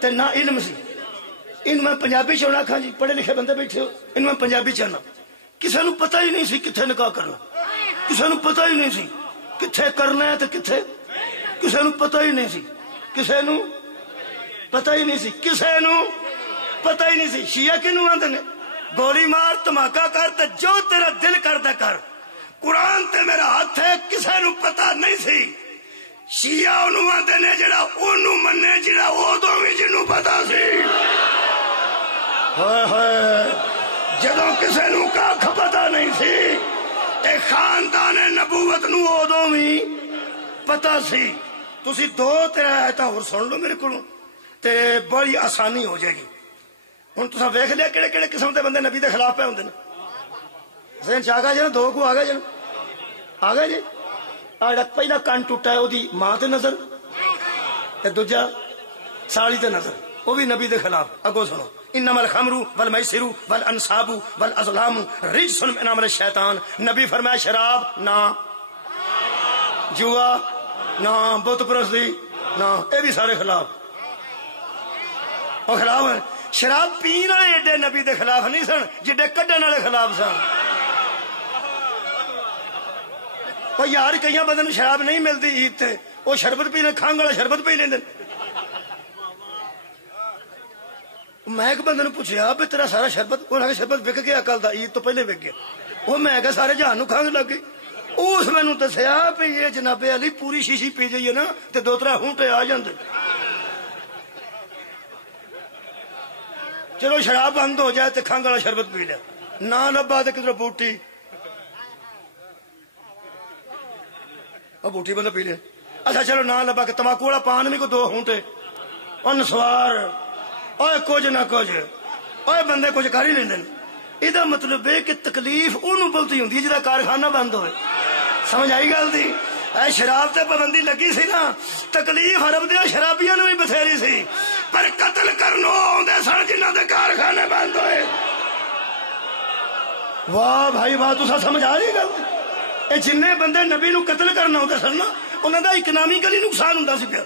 تے نہ علم سی. ان میں پنجابی چنا کھا جی پڑھے لکھے بندے بیٹھے ہو ان میں پنجابی چنا. کسے نو پتہ ہی نہیں سی کتھے نکاح کرنا, کسے نو پتہ ہی نہیں سی کتھے کرنا ہے تے کتھے, کسے نو پتہ ہی نہیں سی, کسے نو پتہ ہی نہیں سی, کسے نو پتہ ہی نہیں سی. شیعہ کنوں آندے نے گولی مار دھماکہ کر تے جو تیرا دل کردا کر, قرآن تے میرا ہاتھ ہے. کسے نو پتہ نہیں سی. شیعہ انہوں آندے نے جڑا اونوں مننے جڑا اودوں وی جنوں پتہ سی. ہائے ہائے جدوں کسے نو کھ پتہ نہیں سی تے خاندان نبوت نو اودوں وی پتہ سی. تسی 2-3 آیتاں اور سن لو میرے کولوں تے بڑی آسانی ہو جائے گی. ہن تساں ویکھ لیا کہڑے کہڑے قسم دے بندے نبی دے خلاف پہ ہوندے نے. ذہن چ آ گیا جی نا 2 کو آ گئے جی آ گئے جی. آ پہلا کن ٹوٹا ہے وہی ماں تے نظر تے دوجا سالی تے نظر, وہ بھی نبی دے خلاف. اگو سنو انما الخمر والمیسر والانصاب والازلام رجس من عمل الشیطان. نبی فرمایا شراب نہ, جوا نہ, بت پرستی نہ, یہ بھی سارے خلاف. وہ خلاف ہیں. شراب پین والے ایڈے نبی دے خلاف نہیں سن جڈے کڈن والے خلاف سن. وہ یار کئی بندے شراب نہیں ملتی عید تے وہ شربت پی لیں, کھنگ والا شربت پی لیں. میں ایک بندے پوچھا بھی تیرا سارا شربت, انہوں نے شربت وک گیا کل دا, عید تو پہلے وک گیا. وہ میں کہا سارے جہان نو کھنگ لگ گئی. اس مینو دسیا بھی یہ جناب علی پوری شیشی پی جائیے نا تے 2-3 ہونٹے آ جاندے. چلو شراب بند ہو جائے تے کھنگ والا شربت پی لیا, نہ لبا تے کدھر بوٹی, بوٹی بندہ پی لیا. اچھا چلو نہ لبا کہ تماکو والا پان بھی کو 2 ہونٹے, اور نسوار اوے کچھ نہ کچھ اوے بندے کچھ کر ہی لیندے. یہ مطلب ہے کہ تکلیف انہوں بلتی ہوں جہاں کارخانہ بند ہوئے. سمجھ آئی گل دی؟ شراب تے پابندی لگی سی نا, تکلیف عرب دیا شرابیاں بھی بتھیری سی, پر قتل کرنو آندے سن جنہاں دے کارخانے بند ہوئے. واہ بھائی واہ, تساں سمجھ آ رہی گل؟ یہ جن بندے نبی نو قتل کرنا ہوتے سن نا انہوں دا اکنامکلی نقصان ہوں سی پیا,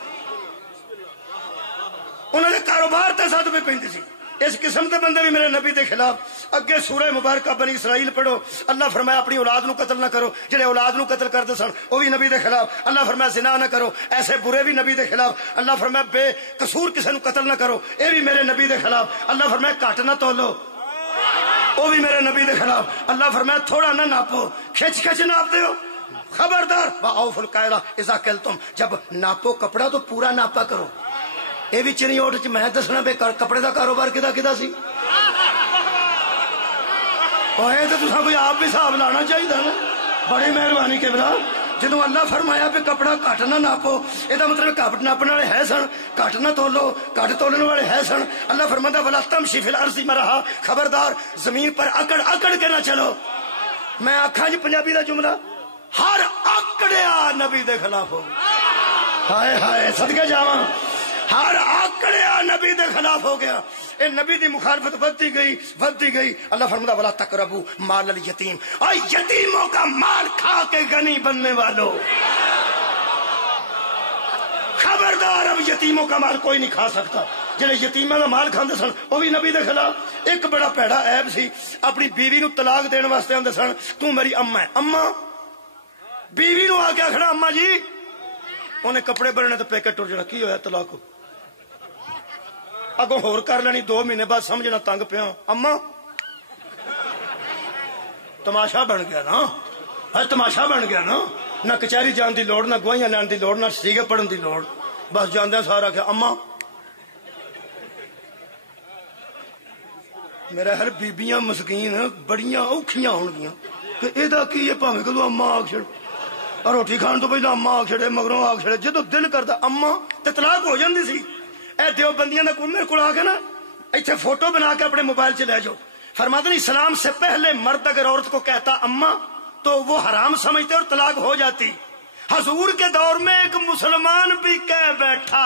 انہوں نے کاروبار تے ساتھ پہ پہنتی سی. اس قسم کے بندے بھی میرے نبی دے خلاف۔ اگے سورہ مبارکہ بنی اسرائیل پڑھو، اللہ فرمایا اپنی اولاد نو قتل نہ کرو، جڑے اولاد نو قتل کرتے سن وہ بھی نبی دے خلاف۔ اللہ فرمایا زنا نہ کرو، ایسے برے بھی نبی دے خلاف۔ اللہ فرمایا بے قصور کسی نو قتل نہ کرو، اے بھی میرے نبی دے خلاف۔ اللہ فرمایا گھٹ نہ تولو، وہ بھی میرے نبی دے خلاف۔ اللہ فرمایا تھوڑا نہ ناپو، کھچ کھچ ناپ دے ہو، خبردار واوفوا الکیل اذا کلتم، جب ناپو کپڑا تو پورا ناپا کرو۔ یہ بھی چنی اوٹ چ میں دسنا بے کپڑے دا کاروبار کدا کدا سی، تو تصا کوئی آپ بھی حساب لانا چاہیے نا۔ بڑی مہربانی کے بلا جدو اللہ فرمایا بھی کپڑا گھٹ نہ ناپو، یہ مطلب گھٹ ناپنے والے ہے سن، گھٹ نہ تولو، گھٹ تولنے والے ہے سن۔ اللہ فرماتا ولا تمشی فی الارض مرحا، خبردار زمین پر اکڑ اکڑ کے نہ چلو۔ میں آکھاں جی پنجابی دا جملہ، ہر آکڑیا نبی دے خلاف ہو، ہائے ہائے صدقے جاواں، ہر آکڑیا نبی دے خلاف ہو گیا۔ اے نبی دی مخالفت بڑھتی گئی بڑھتی گئی۔ اللہ فرماتا ولا تقربوا مال الیتیم، اور یتیموں کا مال کھا کے غنی بننے والوں، خبردار اب یتیموں کا مال کوئی نہیں کھا سکتا۔ جڑے یتیموں کا مال کھاندے سن وہ بھی نبی دے خلاف۔ ایک بڑا پیڑا عیب سی، اپنی بیوی نو طلاق دین واسطے آندے سن تو میری اما ہے، اما بیوی نو آ کے آخنا اما جی، انہیں کپڑے بننے تو پیکٹ ٹر جانا، کی ہویا طلاق اگوں ہور کر لینی، 2 مہینے بعد سمجھنا تنگ پیا، اما تماشا بن گیا نا، تماشا بن گیا نا، نہ کچہری جان دی لوڑ، نہ گواہیاں لین دی لوڑ، نہ سیگے پڑھن دی لوڑ، بس جاندے سارا کہ اما۔ میرا ہر بیبیاں مسکین بڑیاں اوکھیاں ہون گیاں کہ ادا کی ہے، پاویں کدو اما آگ چھڑ، اور روٹی کھان تو پہلے اما آگ چھڑے، مگروں آگ چھڑے، جدو دل کردا اما تے طلاق ہو جاندی سی۔ اے دیوبندیاں دا کوئی میرے کو آ کے نا ایتھے فوٹو بنا کے اپنے موبائل چ لے جاؤ، فرماتے ہیں اسلام سے پہلے مرد اگر عورت کو کہتا اما تو وہ حرام سمجھتے اور طلاق ہو جاتی۔ حضور کے دور میں ایک مسلمان بھی کہہ بیٹھا،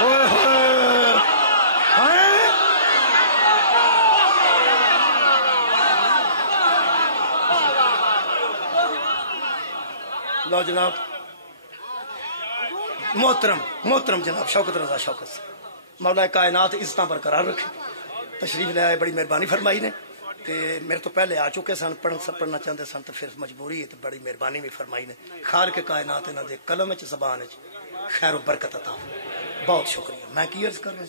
اوئے ہوئے، لو جناب محترم جناب شوکت رضا شوکت سے مولا کائنات عزتاں برقرار رکھے، تشریف لے آئے، بڑی مہربانی فرمائی نے۔ تے میرے تو پہلے آ چکے سن، پڑھنا چاہتے سن تو پھر مجبوری ہے، تو بڑی مہربانی بھی فرمائی نے۔ خالق کائنات انہاں دے قلم وچ زبان وچ خیر و برکت عطا فرمائے، بہت شکریہ۔ میں کی عرض کر رہا ہوں،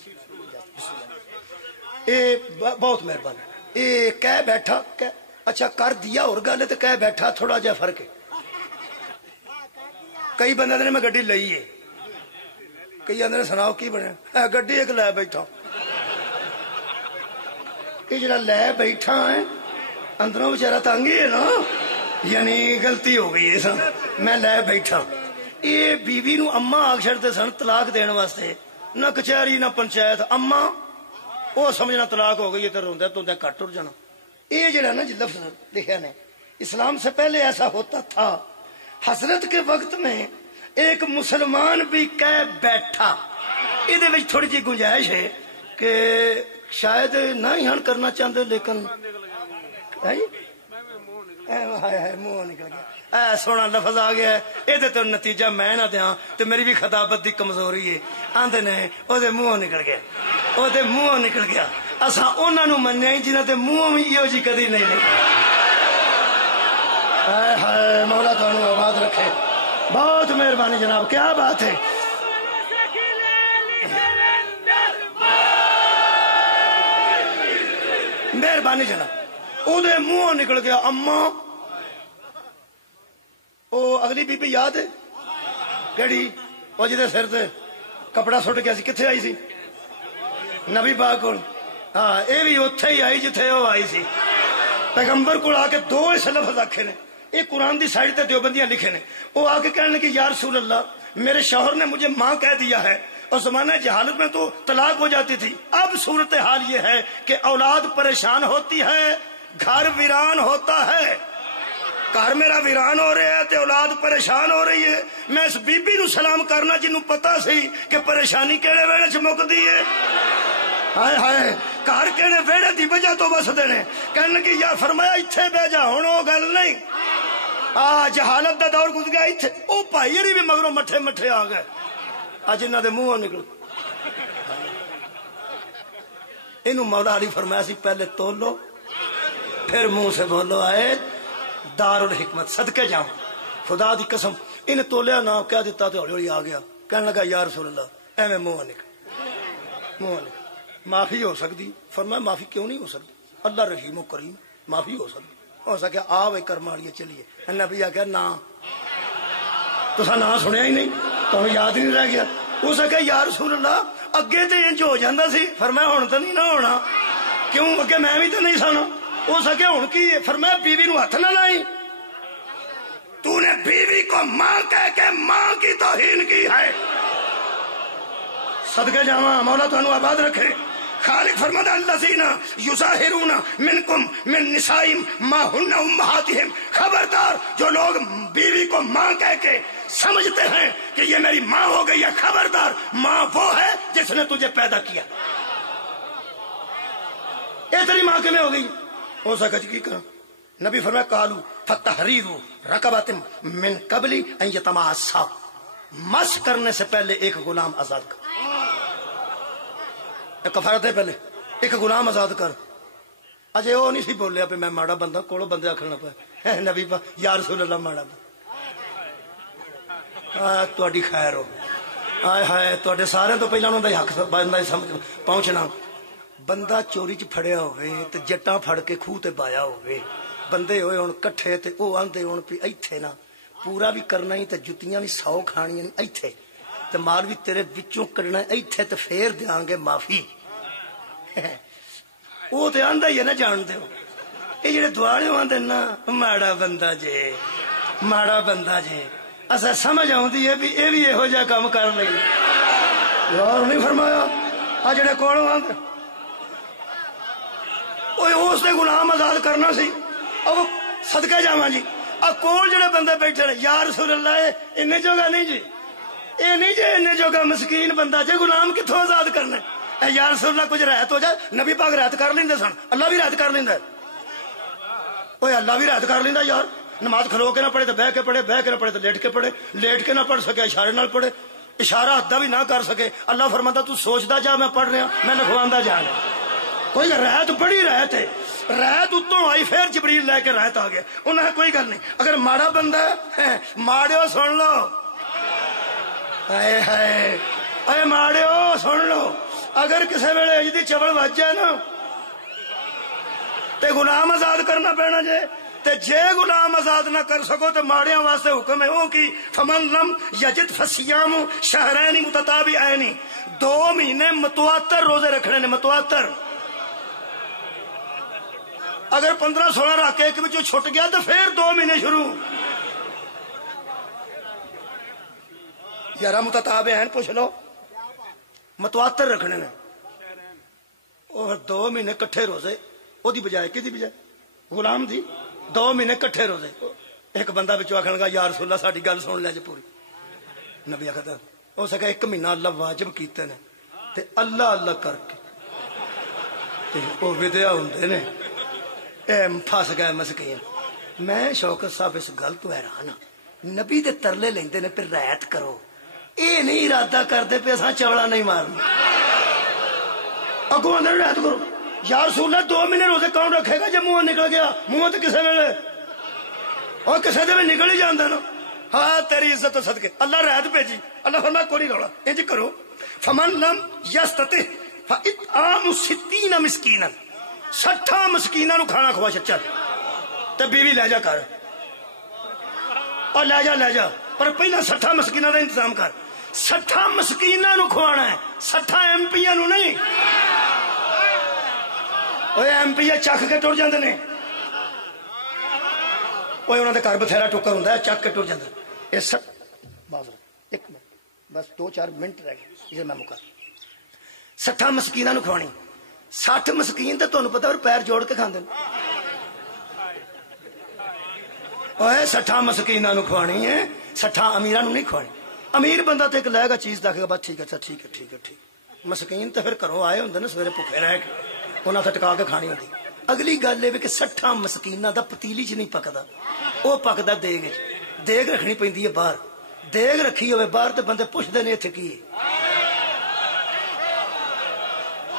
اے بہت مہربانی۔ اے کہہ بیٹھا، اچھا کر دیا اور گل ہے، تو کہہ بیٹھا تھوڑا جہا فرق ہے۔ کئی بندے نے میں گڈی لئی ہے، کئی آدھے سناؤ کی بنیا، گڈی ایک لے بیٹھا، یہ جڑا لے بیٹھا ہے اندروں بچارا تنگ ہی ہے نا، یعنی غلطی ہو گئی ہے سن، میں لے بیٹھا۔ یہ بیوی نو اما آگ چھڑتے سن طلاق دین واسطے، نہ کچہری نہ پنچایت، اما وہ سمجھنا طلاق ہو گئی ہے تو روندے تو کٹ ٹر جانا۔ یہ جڑا نا جی لفظ لکھا نے، اسلام سے پہلے ایسا ہوتا تھا۔ حضرت کے وقت میں ایک مسلمان بھی کہہ بیٹھا، یہ تھوڑی جی گنجائش ہے کہ شاید نہ ہی ہن کرنا چاہتے، لیکن منہ نکل گیا، سونا لفظ آ گیا، یہ تو نتیجہ میں نہ دیا تو میری بھی خطابت دی کمزوری ہے، آندے نے وہ منہ نکل گیا، وہ منہ نکل گیا۔ اصا انہوں منیا ہی جنہوں کے منہ بھی یہ جی کدی نہیں نکلی۔ ہائے مولا تمہیں آباد رکھے، بہت مہربانی جناب، کیا بات ہے۔ مہربانی جناب، وہ منہ نکل گیا اما۔ وہ اگلی بی بی یاد ہے کہڑی، وہ جہاں سر سے کپڑا سٹ گیا سی، کتنے آئی سی؟ نبی پاک کول۔ ہاں یہ بھی اتے ہی آئی جتھے وہ آئی سی، پیغمبر کو آ کے 2 اس لفظ آکھے نے، یہ قرآن دی سائڈ تے دیوبندیاں لکھے نے۔ وہ آ کے کہنے لگے یا رسول اللہ، میرے شوہر نے مجھے ماں کہہ دیا ہے، اور زمانہ جہالت میں تو طلاق ہو جاتی تھی، اب صورتحال یہ ہے کہ اولاد پریشان ہوتی ہے، گھر ویران ہوتا ہے، گھر میرا ویران ہو رہا ہے تے اولاد پریشان ہو رہی ہے۔ میں اس بی بی نو سلام کرنا جنوں پتا سی کہ پریشانی کیڑے ویڑے چ مکدی ہے، ہائے ہائے گھر کہنے ویڑے دی وجہ تو بسدے نے، کہنے کہ یا فرمایا اتھے بہ جا، ہن وہ گل نہیں، جہالت دا دور گزر گیا اتھے، او بھائی بھی مگروں مٹھے مٹھے آ گئے، اج انہاں دے منہوں نکل اینو مولا علی فرمایا سی پہلے تولو پھر منہ سے بولو آئے دار الحکمت صدقے جاؤں خدا دی قسم ان تولیا نہ کہہ دیتا تو ہولی ہولی آ گیا کہنے لگا یا رسول اللہ ایویں منہ نکل معافی ہو سکتی فرمایا معافی کیوں نہیں ہو سکتی اللہ رحیم و کریم معافی ہو سکتی ہو سکے آ وے کرم والیے چلیے نبی آ گیا نہ تو نہ سنیا ہی نہیں تمہیں یاد ہی نہیں رہ گیا ہو سکے یا رسول اللہ اگے تو انج ہو جاتا سی فرمایا ہوں تو نہیں نہ ہونا کیوں اگے میں بھی تو نہیں سنا ہو سکے ہوں کی فرمایا بیوی نو ہاتھ نہ لائی تو نے بیوی کو ماں کہہ کے ماں کی توہین کی ہے صدقے جاواں مولا تانوں آباد رکھے خالق فرماتا الذین یظاہرون منکم من نسائہم ما ہن امہاتہم خبردار جو لوگ بیوی کو ماں کہہ کے سمجھتے ہیں کہ یہ میری ماں ہو گئی ہے خبردار ماں وہ ہے جس نے تجھے پیدا کیا یہ تیری ماں کیویں ہو گئی ہو سکے کی کرا نبی فرمایا قالوا فتحریر رقبۃ من قبل ان یتماسا مس کرنے سے پہلے ایک غلام آزاد کر کفارت ہے پہلے ایک غلام آزاد کر اجے وہ نہیں سی بولیا پہ میں ماڑا بندہ کولو بندے آکھنا پیا نبی یا رسول اللہ ماڑا تہاڈی خیر ہو ہائے ہائے تہاڈے سارے تو پہلا انہاں دا حق بندا سمجھ پہنچنا بندہ چوری چ پھڑیا ہوئے تے جٹاں پھڑ کے کھوہ تے بایا ہوئے بندے ہوئے ہن کٹھے تے او آندے ہن پی ایتھے نا پورا بھی کرنا ہی تے جتیاں بھی 100 کھانیاں نہیں ایتھے تے مال بھی تیرے وچوں کڈنا ایتھے تے پھر دیاں گے معافی وہ تے آندا ہی ہے نا جان دیو اے جڑے دوالے آندے نا ماڑا بندہ جے ماڑا بندہ جے اسا سمجھ آوندی ہے بھی اے بھی ایہو جہا کام کر لئی یار نہیں فرمایا آ جڑے کولوں آندے اوے اس دے غلام آزاد کرنا سی او صدقے جاواں جی آ کول جڑے بندے بیٹھے نے یا رسول اللہ انہیں جگہ نہیں جی اے نہیں جی انہیں جگہ مسکین بندہ جے غلام کتھوں آزاد کرنا اے یا رسول اللہ کچھ رعایت ہو جائے نبی پاک رعایت کر لیندے سن اللہ بھی رعایت کر لیندا اوے اللہ بھی رعایت کر لیندا یار نماز کھلو کے نہ پڑھے تو بہ کے پڑھے بہ کے نہ پڑھے تو لیٹ کے پڑھے لیٹ کے نہ پڑھ سکے اشارے نال پڑھے اشارہ ادا بھی نہ کر سکے اللہ فرماتا تو سوچدا جا میں پڑھ رہا میں لکھواندا جا کوئی رعایت بڑی رعایت ہے رعایت اتوں آئی پھر جبریل لے کے رعایت آ گیا انہیں کوئی گل نہیں اگر ماڑا بندہ ہے ماڑیو سن لو اے ماڑیو سن لو اگر کسی ویلے اجدی چبل وج جائے نا تے غلام آزاد کرنا پینا جے تے جے غلام آزاد نہ کر سکو تو ماڑیاں واسطے حکم ہے وہ کی فمن لم یجد فصیام شہرین متتابعین 2 مہینے متواتر روزے رکھنے نے متواتر اگر 15-16 رکھ کے ایک بچوں چھٹ گیا تو پھر 2 مہینے شروع یارہ متتابعین پوچھ لو متواتر رکھنے نے اور 2 مہینے کٹھے روزے وہ دی بجائے کی دی بجائے غلام دی 2 مہینے کٹھے روزے ایک بندہ بچوں آخر گا یا رسول اللہ ساڈی گل سن لے جی پوری نبی آخر ہو سکا 1 مہینہ اللہ واجب کیتے نے تے اللہ اللہ کر کے تے وہ ودیا ہوندے نے اے پھس گئے مسکین میں شوکت صاحب اس گل تو حیران ہاں نبی دے ترلے لیندے نے پھر رعایت کرو اے نہیں ارادہ کرتے پہ اساں چوڑا نہیں مارنا اگوں اندر رعایت کرو یا رسول اللہ 2 مہینے روزے کون رکھے گا جب منہ نکل گیا منہ تو کسے ویلے اور کسے دے بھی نکل ہی جاندا نا ہاں تیری عزت تو صدقے اللہ رعایت بھیجی اللہ فرمایا کوئی رولا انج کرو فمن لم یستطع فاطعام 60 مسکینا 60 مسکیناں نو کھانا کھوا چل تے بیوی لے جا کر اور لے جا پر پہلا 60 مسکیناں دا انتظام کر 60 مسکیناں نو کھوانا ہے 60 ایم پی نو نہیں اوے ایم پی چک کے ٹر جاندے نے اوے انہاں دے گھر بتھیرا ٹکر ہوندا ہے چک کے ٹر جاندے اے سب باز ایک منٹ بس 2-4 منٹ رہ گئے اسے میں مکا 60 مسکیناں نو کھوانی 60 مسکین تے تانوں پتہ اور پیر جوڑ کے کھاندے اوے 60 مسکیناں نو کھوانی ہے 60 امیراں نو نہیں کھوانی امیر بندہ تے ایک لے گا چیز دکھے گا بس ٹھیک ہے مسکین تے پھر گھروں آئے ہوندے نے سویرے بھوکے رہ کے انہاں تے ٹکا کے کھانی ہوندی اگلی گل اے کہ 60 مسکیناں دا پتیلی چ نہیں پکدا او پکدا دیگ وچ دیگ رکھنی پیندی ہے باہر دیگ رکھی ہوئے باہر تے بندے پوچھدے نے ایتھے کی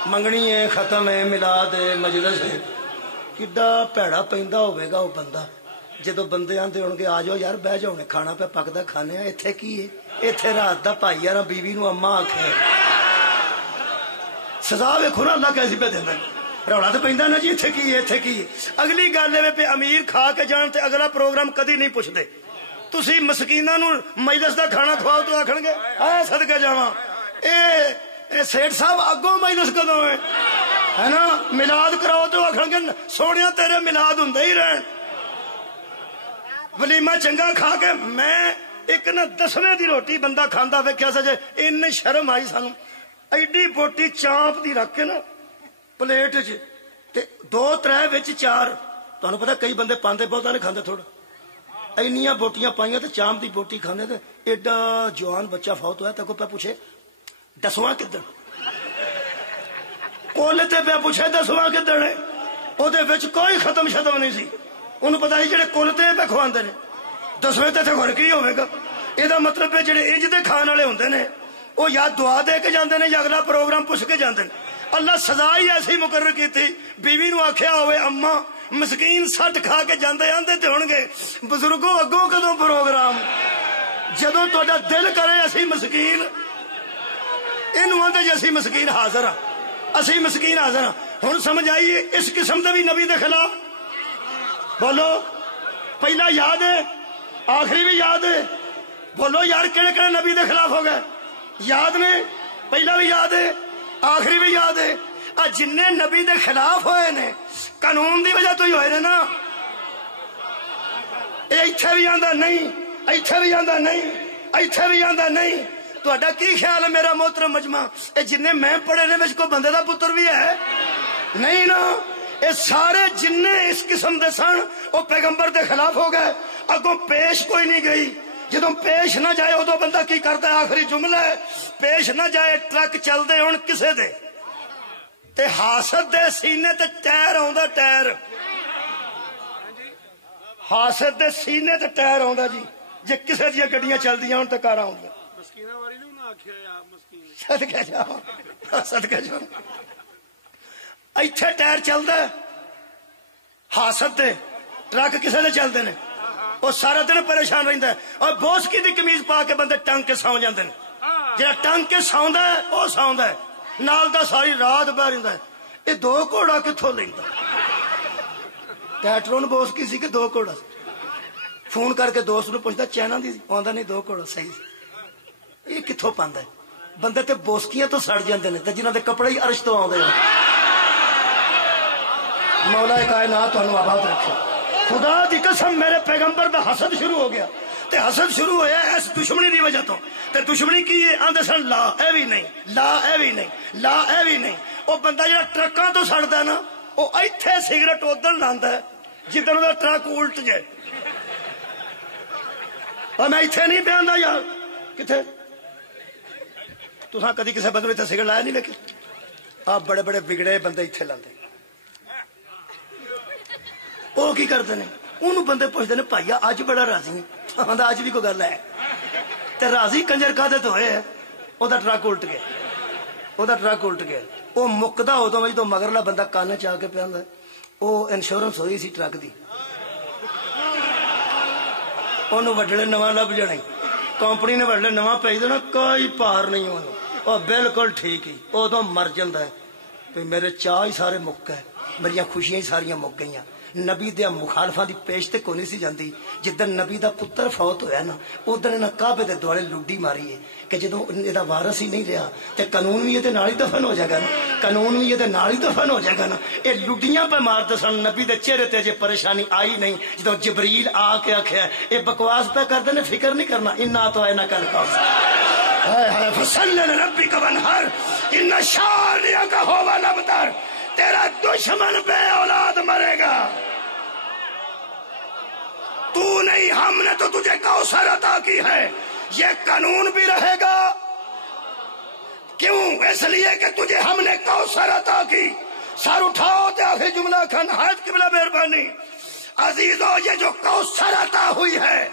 منگنی ہے ختم ہے میلاد ہے مجلس ہے کڈا بھڑا پیندا ہوے گا وہ بندہ جدو بندے آندے ہون گے آ جاؤ یار بہ جاؤ کھانا پہ پکدا کھانے ایتھے کی ہے ایتھے رات دا بھائی یار بیوی نو اما آکھے سزا ویکھو نا اللہ کیسی پہ دیندا رولا تو پیندا نا جی ایتھے کی ہے ایتھے کی ہے اگلی گل ہے پہ امیر کھا کے جان تے اگلا پروگرام کدی نہیں پوچھدے تسی مسکیناں نو مجلس دا کھانا کھواؤ تو آکھن گے اے صدقے جاواں اے سیٹ صاحب اگوں مجلس کدوں ہے نا میلاد کراؤ تو آکھن گے سونیا تیرے میلاد ہوندے ہی رہن ولیمہ چنگا کھا کے میں ایک نا 10ویں دی روٹی بندہ کھاندا ویکھیا سجے ان شرم آئی سانو ایڈی بوٹی چانپ دی رکھ کے نا پلیٹ چ تے 2-3 وچ 4 تانوں پتہ کئی بندے پاندے بہت نے کھاندے تھوڑا اینیاں بوٹیاں پائیاں تے چانپ دی بوٹی کھاندے تے ایڈا جوان بچہ فوت ہویا تے کوئی پہ پوچھے 10واں کدھر کول تے پہ پوچھے 10واں کدھر ہے او دے وچ کوئی ختم شتم نہیں سی انہوں پتا ہی جڑے کل تے پہ کھواندے نے 10ویں تے گھر کی ہوے گا یہ مطلب ہے جڑے انج دے کھان والے ہوندے نے وہ یا دعا دے کے جاندے نے یا اگلا پروگرام پوچھ کے جاندے نے اللہ سزا ہی ایسی مقرر کی تھی بیوی نو آکھیا ہوئے اما مسکین سٹ کھا کے جاندے آندے تے ہون گے بزرگوں اگوں کدوں پروگرام جدوں تہاڈا دل کرے اسی مسکین اینو آندے جی اسی مسکین حاضر ہاں اسی مسکین حاضر ہاں ہن سمجھ آئی اس قسم دے بھی نبی دے خلاف بولو پہلا یاد ہے آخری بھی یاد ہے بولو یار کہڑے کہڑے نبی دے خلاف ہو گئے یاد نے پہلا بھی یاد ہے آخری بھی یاد ہے جن نبی دے خلاف ہوئے نے قانون دی وجہ تو ہی ہوئے نے نا یہ ایتھے بھی آندا نہیں ایتھے بھی آندا نہیں ایتھے بھی آندا نہیں تہاڈا کی خیال ہے میرا محترم مجمع اے جن میں پڑھے نے وچ کوئی بندے دا پتر بھی ہے نہیں نا یہ سارے جن اس قسم دے سن وہ پیغمبر دے خلاف ہو گئے اگوں پیش کوئی نہیں گئی جدوں پیش نہ جائے ادو بندہ کی کرتا ہے آخری جملہ ہے پیش نہ جائے ٹرک چلدے ہون کسے دے تے حاسد دے سینے تے ٹائر آوندا ٹائر حاسد دے سینے تے ٹائر آوندا جی جے کسے دی گڈیاں چلدیاں ہون تے کار آوندا مسکیناں والی نو نہ آکھیا یا مسکین صدقے جاواں صدقے جاواں ایتھے ٹائر چلدا ہے حاسد دے ٹرک کسے دے چلدے نے وہ سارا دن پریشان رہندا ہے اور بوسکی دی قمیض پا کے بندے ٹنگ کے سو جاندے نے جڑا ٹنگ کے سوندا ہے وہ سوندا ہے نال دا ساری رات بہ رہندا ہے یہ 2 گھوڑا کتھوں لیندا کیٹرون بوسکی سی کہ 2 گھوڑا فون کر کے دوست نو پوچھدا چینا دی آندا نہیں 2 گھوڑا صحیح یہ کتھوں پاندا ہے بندے تے بوسکیاں تو سڑ جاندے نے تے جنہاں دے کپڑے ہی عرش تو آوندے نے مولا کائنات تانوں آباد رکھے خدا دی قسم میرے پیغمبر دا حسد شروع ہو گیا تے حسد شروع ہویا اس دشمنی دی وجہ تو تے دشمنی کی آندے سن لا اے بھی نہیں لا اے بھی نہیں لا اے بھی نہیں او بندہ جڑا ٹرکاں تو سڑدا نا او ایتھے سگریٹ ادھر لاندا ہے جدھر دا ٹرک الٹ جائے اور میں ایتھے نہیں بیاندا یار کتھے تساں کدی کسے بندے تے سگریٹ لایا نہیں لیکن آپ بڑے بڑے بگڑے بندے ایتھے لاندے وہ کی کرتے ہیں انہوں بندے پوچھتے ہیں بھائیا اج بڑا راضی ہے آندا اج بھی کوئی گل ہے تے راضی کنجر کادے تو ہوئے وہ ٹرک الٹ گیا وہ ٹرک الٹ گیا وہ مکدا ادو جدو مگرلا بندہ کان چ آ کے پہ آندا وہ انشورنس ہوئی سی ٹرک دی انہوں وڈڑے نواں لب جانا کمپنی نے وڈڑے نواں بھیج دینا کوئی پار نہیں انہوں وہ بالکل ٹھیک ہی ادو مر جاندا ہے کہ میرے چاہ ہی سارے مک گئے میری خوشیاں ہی ساریاں مک گئی نبی دے مخالفاں دی پیش تے کوئی نہیں سی جاندی جدن نبی دا پتر فوت ہویا نا ادھر انہاں کعبے دے دوالے لڈی ماری ہے کہ جدوں ایدا وارث ہی نہیں رہا تے قانون بھی یہ نال ہی دفن ہو جائے گا نا قانون بھی یہ نال ہی دفن ہو جائے گا نا اے لڈیاں پہ مارتے سن نبی دے چہرے تے جے پریشانی آئی نہیں جدوں جبریل آ کے آکھیا اے بکواس پہ کردے نے فکر نہیں کرنا انا تو اینا کل کا فصلی لربک وانحر ان شانئک ھو الابتر تیرا دشمن بے اولاد مرے گا تو نہیں ہم نے تو تجھے کوثر عطا کی ہے یہ قانون بھی رہے گا کیوں اس لیے کہ تجھے ہم نے کوثر عطا کی سر اٹھاؤ تے آخری جملہ کھن حید قبلہ مہربانی عزیزو یہ جو کوثر عطا ہوئی ہے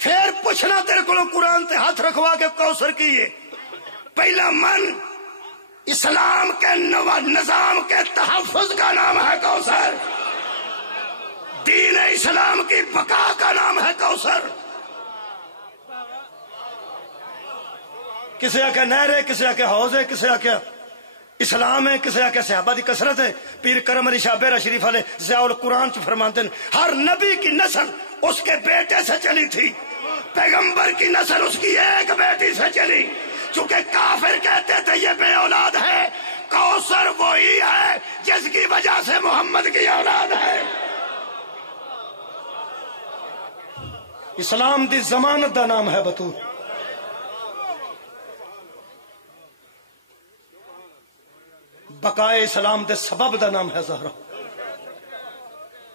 پھر پوچھنا تیرے کو قرآن تے ہاتھ رکھوا کے کوثر کیے پہلا من اسلام کے نظام کے تحفظ کا نام ہے کوثر، دین اسلام کی بقا کا نام ہے کوثر۔ کسے آکے نہر ہے، کسے آکے حوض ہے، کسے آکے اسلام ہے، کسے آکے صحابہ دی کثرت ہے۔ پیر کرم علی شاہ بیرا شریف والے ضیاء القرآن چ فرماتے ہیں ہر نبی کی نسل اس کے بیٹے سے چلی تھی، پیغمبر کی نسل اس کی ایک بیٹی سے چلی۔ چونکہ کافر کہتے تھے یہ بے اولاد ہے، کوثر وہی ہے جس کی وجہ سے محمد کی اولاد ہے۔ اسلام دی ضمانت دا نام ہے بطور، بقائے اسلام دے سبب دا نام ہے زہرا،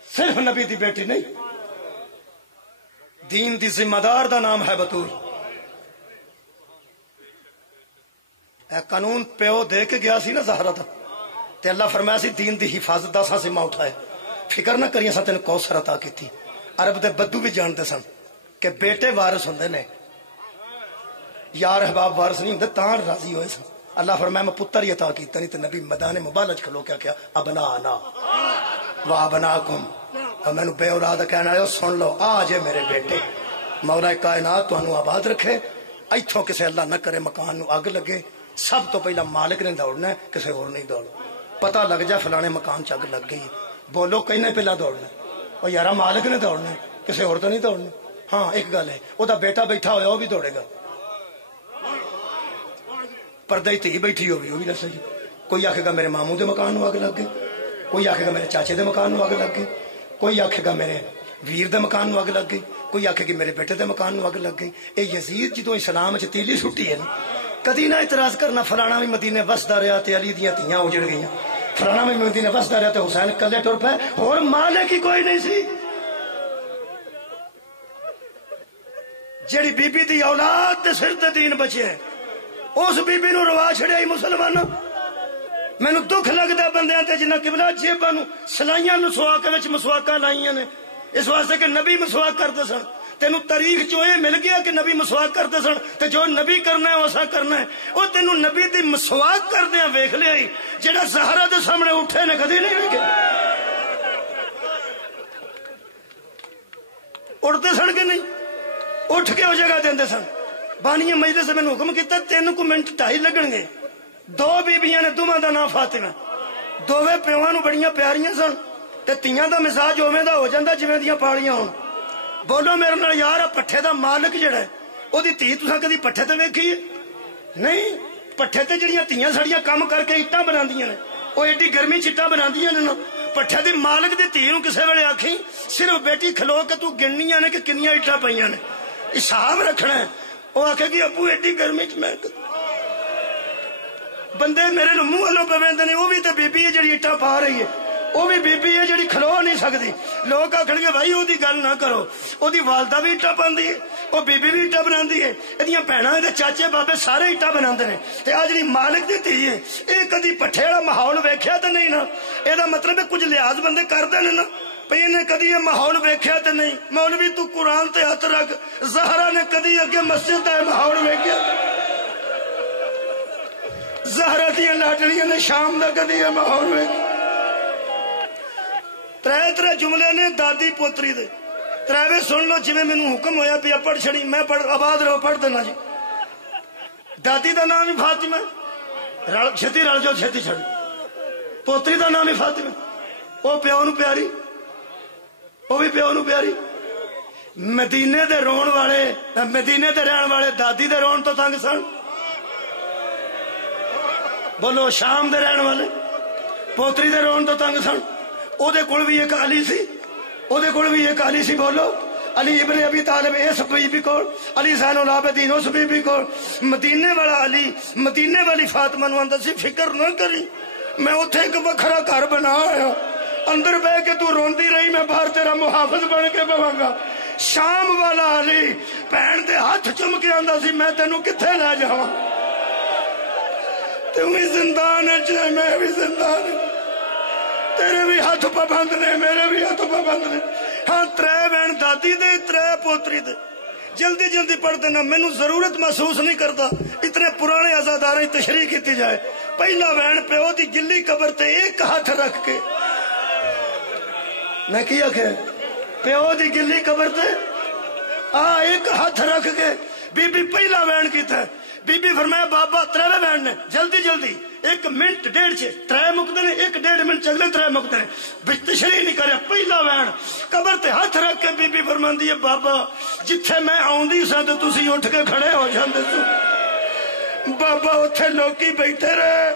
صرف نبی دی بیٹی نہیں، دین دی ذمہ دار دا نام ہے بطور۔ اے قانون پیو دے کے گیا سی نا زہرا دا، تے اللہ فرمایا سی دین دی حفاظت دا سا ذمہ اٹھائے، فکر نہ کریے سا تین کوثر عطا کیتی۔ عرب دے بدو بھی جانتے سن کہ بیٹے وارث ہوندے نے، یار احباب وارث نہیں ہوندے، تاں راضی ہوئے سن۔ اللہ فرمایا میں پتر ہی عطا کیتا نہیں، تے نبی میدان مبالج کھلو کیا ابنانا و ابناکم، اور مینوں بے اولاد کہنا ہے سن لو، آ جے میرے بیٹے۔ مولا کائنات تانوں آباد رکھے، ایتھوں کسے اللہ نہ کرے مکان نو اگ لگے، سب تو پہلا مالک نے دوڑنا ہے، کسے اور نہیں دوڑنا۔ پتہ لگ جائے فلانے مکان چ اگ لگ گئی، بولو کہنے پہلا دوڑنا ہے، اور یارا مالک نے دوڑنا ہے، کسے اور تو نہیں دوڑنا۔ ہاں ایک گل ہے، وہ بیٹا بیٹھا ہوا وہ بھی دوڑے گا، پردے تھی بیٹھی ہوگی وہ بھی نہ صحیح۔ کوئی آکھے گا میرے ماموں دے مکان نو اگ لگ گئی، کوئی آکھے گا میرے چاچے دے مکان نو اگ لگ گئی، کوئی آکھے گا میرے ویر دے مکان نو اگ لگ گئی، کوئی آکھے گی میرے بیٹے دے مکان نو اگ لگ گئی۔ اے یزید جدوں اسلام چ تیلی سٹی ہے نا، کدی نہ اعتراض کرنا فلانا بھی مدینے وسدا رہا تے علی دیاں تیاں اجڑ گئیاں، فلانا بھی مدینے وسدا رہا تے حسین کلے ٹر پے، اور مالک ہی کوئی نہیں سی۔ جیڑی بی بی دی اولاد دے سر تے دین بچے، اس بی بی نو روا چھڑیا ہی مسلمانوں۔ مینوں دکھ لگدا بندیاں تے جنہاں قبلہ جیباں نو سلائیاں مسواک وچ مسواکاں لائیاں نے، اس واسطے کہ نبی مسواک کرتے سن۔ تینوں تاریخ چوں اے مل گیا کہ نبی مسواک کرتے سن، تے جو نبی کرنا ہے ویسا کرنا ہے۔ او تینوں نبی دی مسواک کردیاں ویکھ لیا ہی، جڑا زہرا دے سامنے اٹھے نے کدی نہیں ویکھے۔ اٹھتے سن کہ نہیں؟ اٹھ کے وہ جگہ دیندے سن۔ بانی مجلس سے میں نے حکم کیتا 3 منٹ 2.5 لگن گے۔ 2 بیبیاں نے، دوواں دا نام فاطمہ، دوویں پیواں نو بڑیاں پیاریاں سن، تے تیاں دا مزاج اوویں دا ہو جاندا جویں دیاں پالیاں ہون۔ بولو میرے نال یار، پٹھے دا مالک جڑا ہے او دی تھی تساں کدی پٹھے تے ویکھی ہے؟ نہیں۔ پٹھے تے جڑیاں تیاں سڑیاں کم کر کے اٹاں بناندیاں نے، او ایڈی گرمی چٹاں بناندیاں نے نا۔ پٹھے دی مالک دی تھی نو کسے ویلے آکھی صرف بیٹی کھلو کے تو گننیاں نے کہ کنیاں اٹاں پئیاں نے، حساب رکھنا ہے۔ وہ آکھے گی ابو ایڈی گرمی چ میں بندے میرے نو منہ والوں پہ ویندے نے، وہ بھی تے بی بی ہے جڑی اٹاں پا رہی ہے، وہ بھی بی بی ہے جڑی کھلو نہیں سکتی۔ لوگ آکھن گے بھائی وہ گل نہ کرو، وہ والدہ بھی اٹاں پاندی ہے، وہ بی بی بھی اٹاں بناندی ہے، یہ بھیناں دے چاچے بابے سارے اٹاں بناندے نے، تے آ جڑی مالک دی تھی ہے یہ کدی پٹھے والا ماحول ویکھیا تے نہیں نا۔ یہ مطلب ہے کچھ لحاظ بندے کردے نے نا، پی نے کدی یہ ماحول ویکھیا تے نہیں۔ مولوی تو قرآن تے ہاتھ رکھ، زہرا نے کدی اگے مسجد دا ماحول ویکھیا؟ زہرا دیاں لاڈلیاں نے شام دا کدی یہ ماحول ویکھیا؟ 3 جملے نے دادی پوتری دے، 3 سن لو جویں مینوں حکم ہویا پیا پڑھ چھڑی، میں پڑھ آباد رہو پڑھ دینا جی۔ دادی دا نام ہی فاطمہ، چھتی رل جو چھتی چھڑ۔ پوتری دا نام ہی فاطمہ، وہ پیو نو پیاری، وہ بھی پیو نو پیاری۔ مدینے دے رون والے، مدینے دے رہن والے دادی دے رون تو تنگ سن۔ بولو شام دے رہن والے پوتری دے رون تو تنگ سن۔ او دے کول بھی ایک علی سی، او دے کول بھی ایک علی سی، بولو علی ابن ابی طالب اس بی بی کول، علی زین العابدین اس بی بی کول۔ مدینے والا علی مدینے والی فاطمہ نو آندا سی فکر نہ کری، میں اوتھے ایک وکھرا گھر بنا آیا، اندر بہ کے تو روندی رہی، میں باہر تیرا محافظ بن کے بواں گا۔ شام والا علی بہن دے ہاتھ چم کے آندا سی میں تینوں کتھے لے جاواں، تم بھی زندان ہے میں بھی زندان ہے، تیرے بھی ہاتھ پابند نے میرے بھی ہاتھ پابند نے۔ ہاں 3 بہن دادی دے 3 پوتری دے۔ جلدی جلدی پڑھ دینا، مینوں ضرورت محسوس نہیں کرتا اتنے پرانے عزاداریں تشریح کیتی جائے۔ پہلا وین پیو دی گلی قبر تے ایک ہاتھ رکھ کے میں کی آخیا پیو دی گلی قبر تے ایک ہاتھ رکھ کے بی بی پہلا وین کیتا ہے. بی بی فرمایا بابا ترے وین نے جلدی جلدی 1 منٹ 1.5 چ 3 مکتے نے 1.5 منٹ چلے 3 مکتے نے بچ تشریح نہیں کریا. پہلا وین قبر تے ہاتھ رکھ کے بی بی فرماندی ہے بابا جتھے میں آوندی سا تے تسی اٹھ کے کھڑے ہو جاندے سو. بابا اتھے لوکی بیٹھے رہے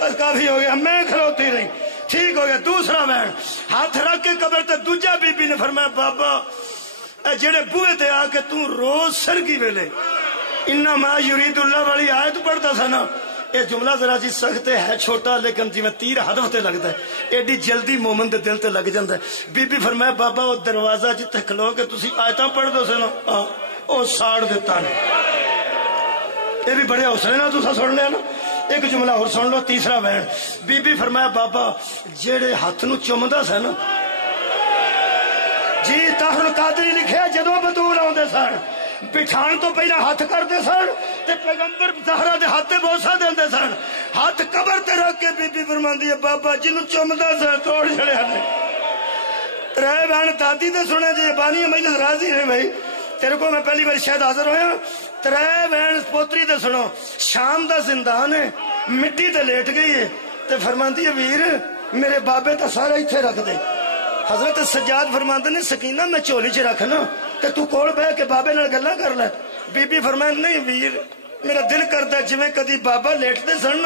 بس کافی ہو گیا میں کھلوتی رہی ٹھیک ہو گیا. دوسرا وین ہاتھ رکھ کے قبر تے دوجا بی بی نے فرمایا بابا جڑے بوئے تے آ کے تو روز سرگی ویلے انما یرید اللہ والی آیت پڑھتا سا نا یہ جملہ ذرا جی سخت ہے چھوٹا لیکن جی میں تیر ہدف تے لگتا ہے ایڈی جلدی مومن دے دل تے لگ جاندہ ہے. بی بی فرمایا بابا وہ دروازہ جتے کھلو کے تسی آیتاں پڑھ دو سے نا وہ ساڑ دیتا ہے. یہ بھی بڑے حوصلے نا تسا سن لیا نا. ایک جملہ اور سن لو. تیسرا وین بی بی فرمایا بابا جیڑے ہاتھ نو چمدا سا نا جی طاہر القادری لکھیا جدوں بطول آوندے سن بٹھان تو پہلا ہاتھ کرتے سن تے پیغمبر زہرا دے ہاتھ تے بوسا دیندے سن. ہاتھ قبر تے رکھ کے بی بی فرماندی ہے بابا جنوں چمدا سا توڑ چھڑیا نے. ترے وین دادی تے سنے جی بانی مجلس راضی ہے بھائی تیرے کو میں پہلی بار شاید حاضر ہویا. ترے وین پوتری تے سنو شام دا زندان ہے مٹی تے لیٹ گئی ہے تے فرماندی ہے ویر میرے بابے تا سارا ایتھے رکھ دے. حضرت سجاد فرماندے نے سکینہ میں چولی چ رکھنا تے تو کول بہ کے بابے نال گلاں کر لے. بی بی فرمائے نہیں ویر میرا دل کردا جویں کدی بابا لیٹدے سن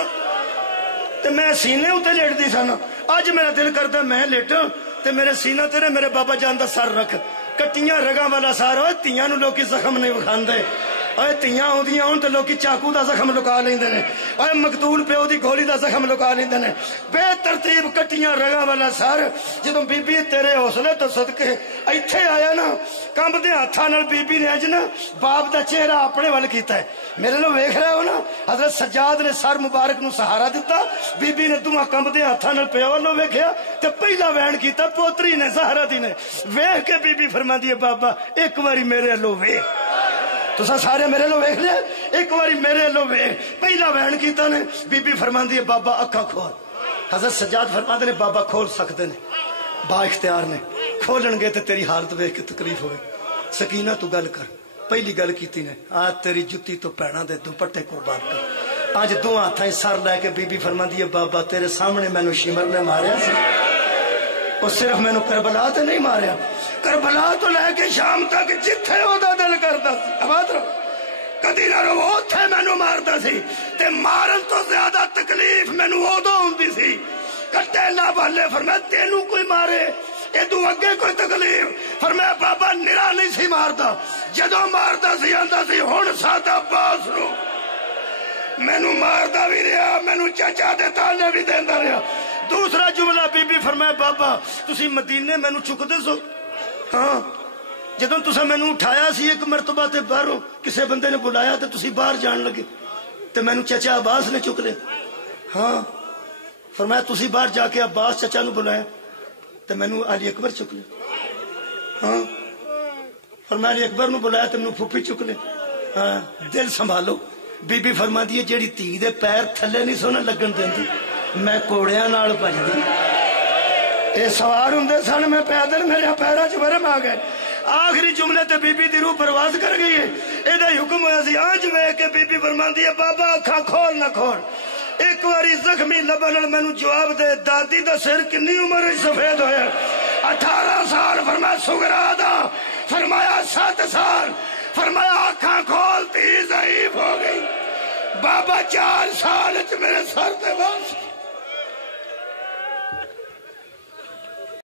تے میں سینے اتے لیٹدی سن اج میرا دل کردا میں لیٹاں تے میرے سینہ تیرے میرے بابا جان دا سر رکھ. کٹیاں رگاں والا سار ہوئے تیاں نو لوکی زخم نہیں وکھاندے تیاں آدیاں ہون تے لوکی چاقو دا زخم لکا لیندے نے مقتول پیو دی گولی دا زخم لکا لیندے نے. بے ترتیب کٹیاں رگاں والا سر جدوں بی بی تیرے حوصلے تو صدقے ایتھے آیا نا کمبدے ہاتھاں نال بی بی نے اج نا باپ دا چہرہ اپنے ول کیتا ہے. میرے لو ویکھ رہے ہو نا حضرت سجاد نے سر مبارک نو سہارا دتا بی بی نے دوواں کمبدے ہاتھاں نال پیو ولوں ویکھیا تے پہلا وین کیتا پوتری نے زہرا دی نے. ویکھ کے بی بی فرماندی ہے بابا ایک واری میرے لو ویکھ تسا سارے میرے لو ویکھ لیا ایک واری میرے لو ویکھ. پہلا وین کیتا نے بی بی فرماندی ہے بابا اکھاں کھول. حضرت سجاد فرماندے نے بابا کھول سکتے نے با اختیار نے کھولن گے تے تیری حالت ویکھ کے تکلیف ہوئے. سکینہ تو گل کر. پہلی گل کیتی نے تیری جتی تو پیڑاں دے دوپٹے قربان کر. اج دو ہاتھاں سر لے کے بی بی فرماندی ہے بابا تیرے سامنے مینوں شمر نے ماریا سی اور صرف مینوں کربلا تے نہیں ماریا کربلا تو لے کے شام تک جتھے اودا دل کردا سی آباد رہو کدی نہ رو اوتھے مینوں ماردا سی تے مارن تو زیادہ تکلیف مینوں اودوں ہوندی سی. کٹے لا بھلے فرمایا تینوں کوئی مارے ادو اگے کوئی تکلیف فرمایا بابا نرا نہیں سی ماردا جدوں ماردا سی آندا سی ہن ساڈا باس نو مینوں ماردا بھی رہا مینوں چچا دے تانے بھی دیندا رہا. دوسرا جملہ بی بی فرمایا بابا تسی مدینے مینوں چکدے سو ہاں جدوں تسا مینوں اٹھایا سی ایک مرتبہ تے باہروں کسے بندے نے بلایا تے تسی باہر جان لگے تے مینوں چچا عباس نے چک لے. ہاں فرمایا تسی باہر جا کے عباس چچا نو بلایا تے مینوں علی اکبر چک لے. ہاں فرمایا علی اکبر نو بلایا تے مینوں پھوپھی چک لے. ہاں دل سنبھالو. بی بی فرماندی ہے جیڑی تھی دے پیر تھلے نہیں سونا لگن دیندی میں کوڑیاں نال بھجدی اے سوار ہوندے سن میں پیدل میرے پیراں چ ورم آ گئے. آخری جملے تے بی بی دی روح پرواز کر گئی ہے. اے دا حکم ہویا سی آج ویکھ کے بی بی فرماندی ہے بابا اکھاں کھول نہ کھول. ایک واری زخمی لباں نال مینوں جواب دے دادی دا سر کنی عمر سفید ہویا 18 سال. فرمایا سغرا دا فرمایا 7 سال. فرمایا اکھاں کھول تی ضعیف ہو گئی. بابا 4 سال میرے سر تے بس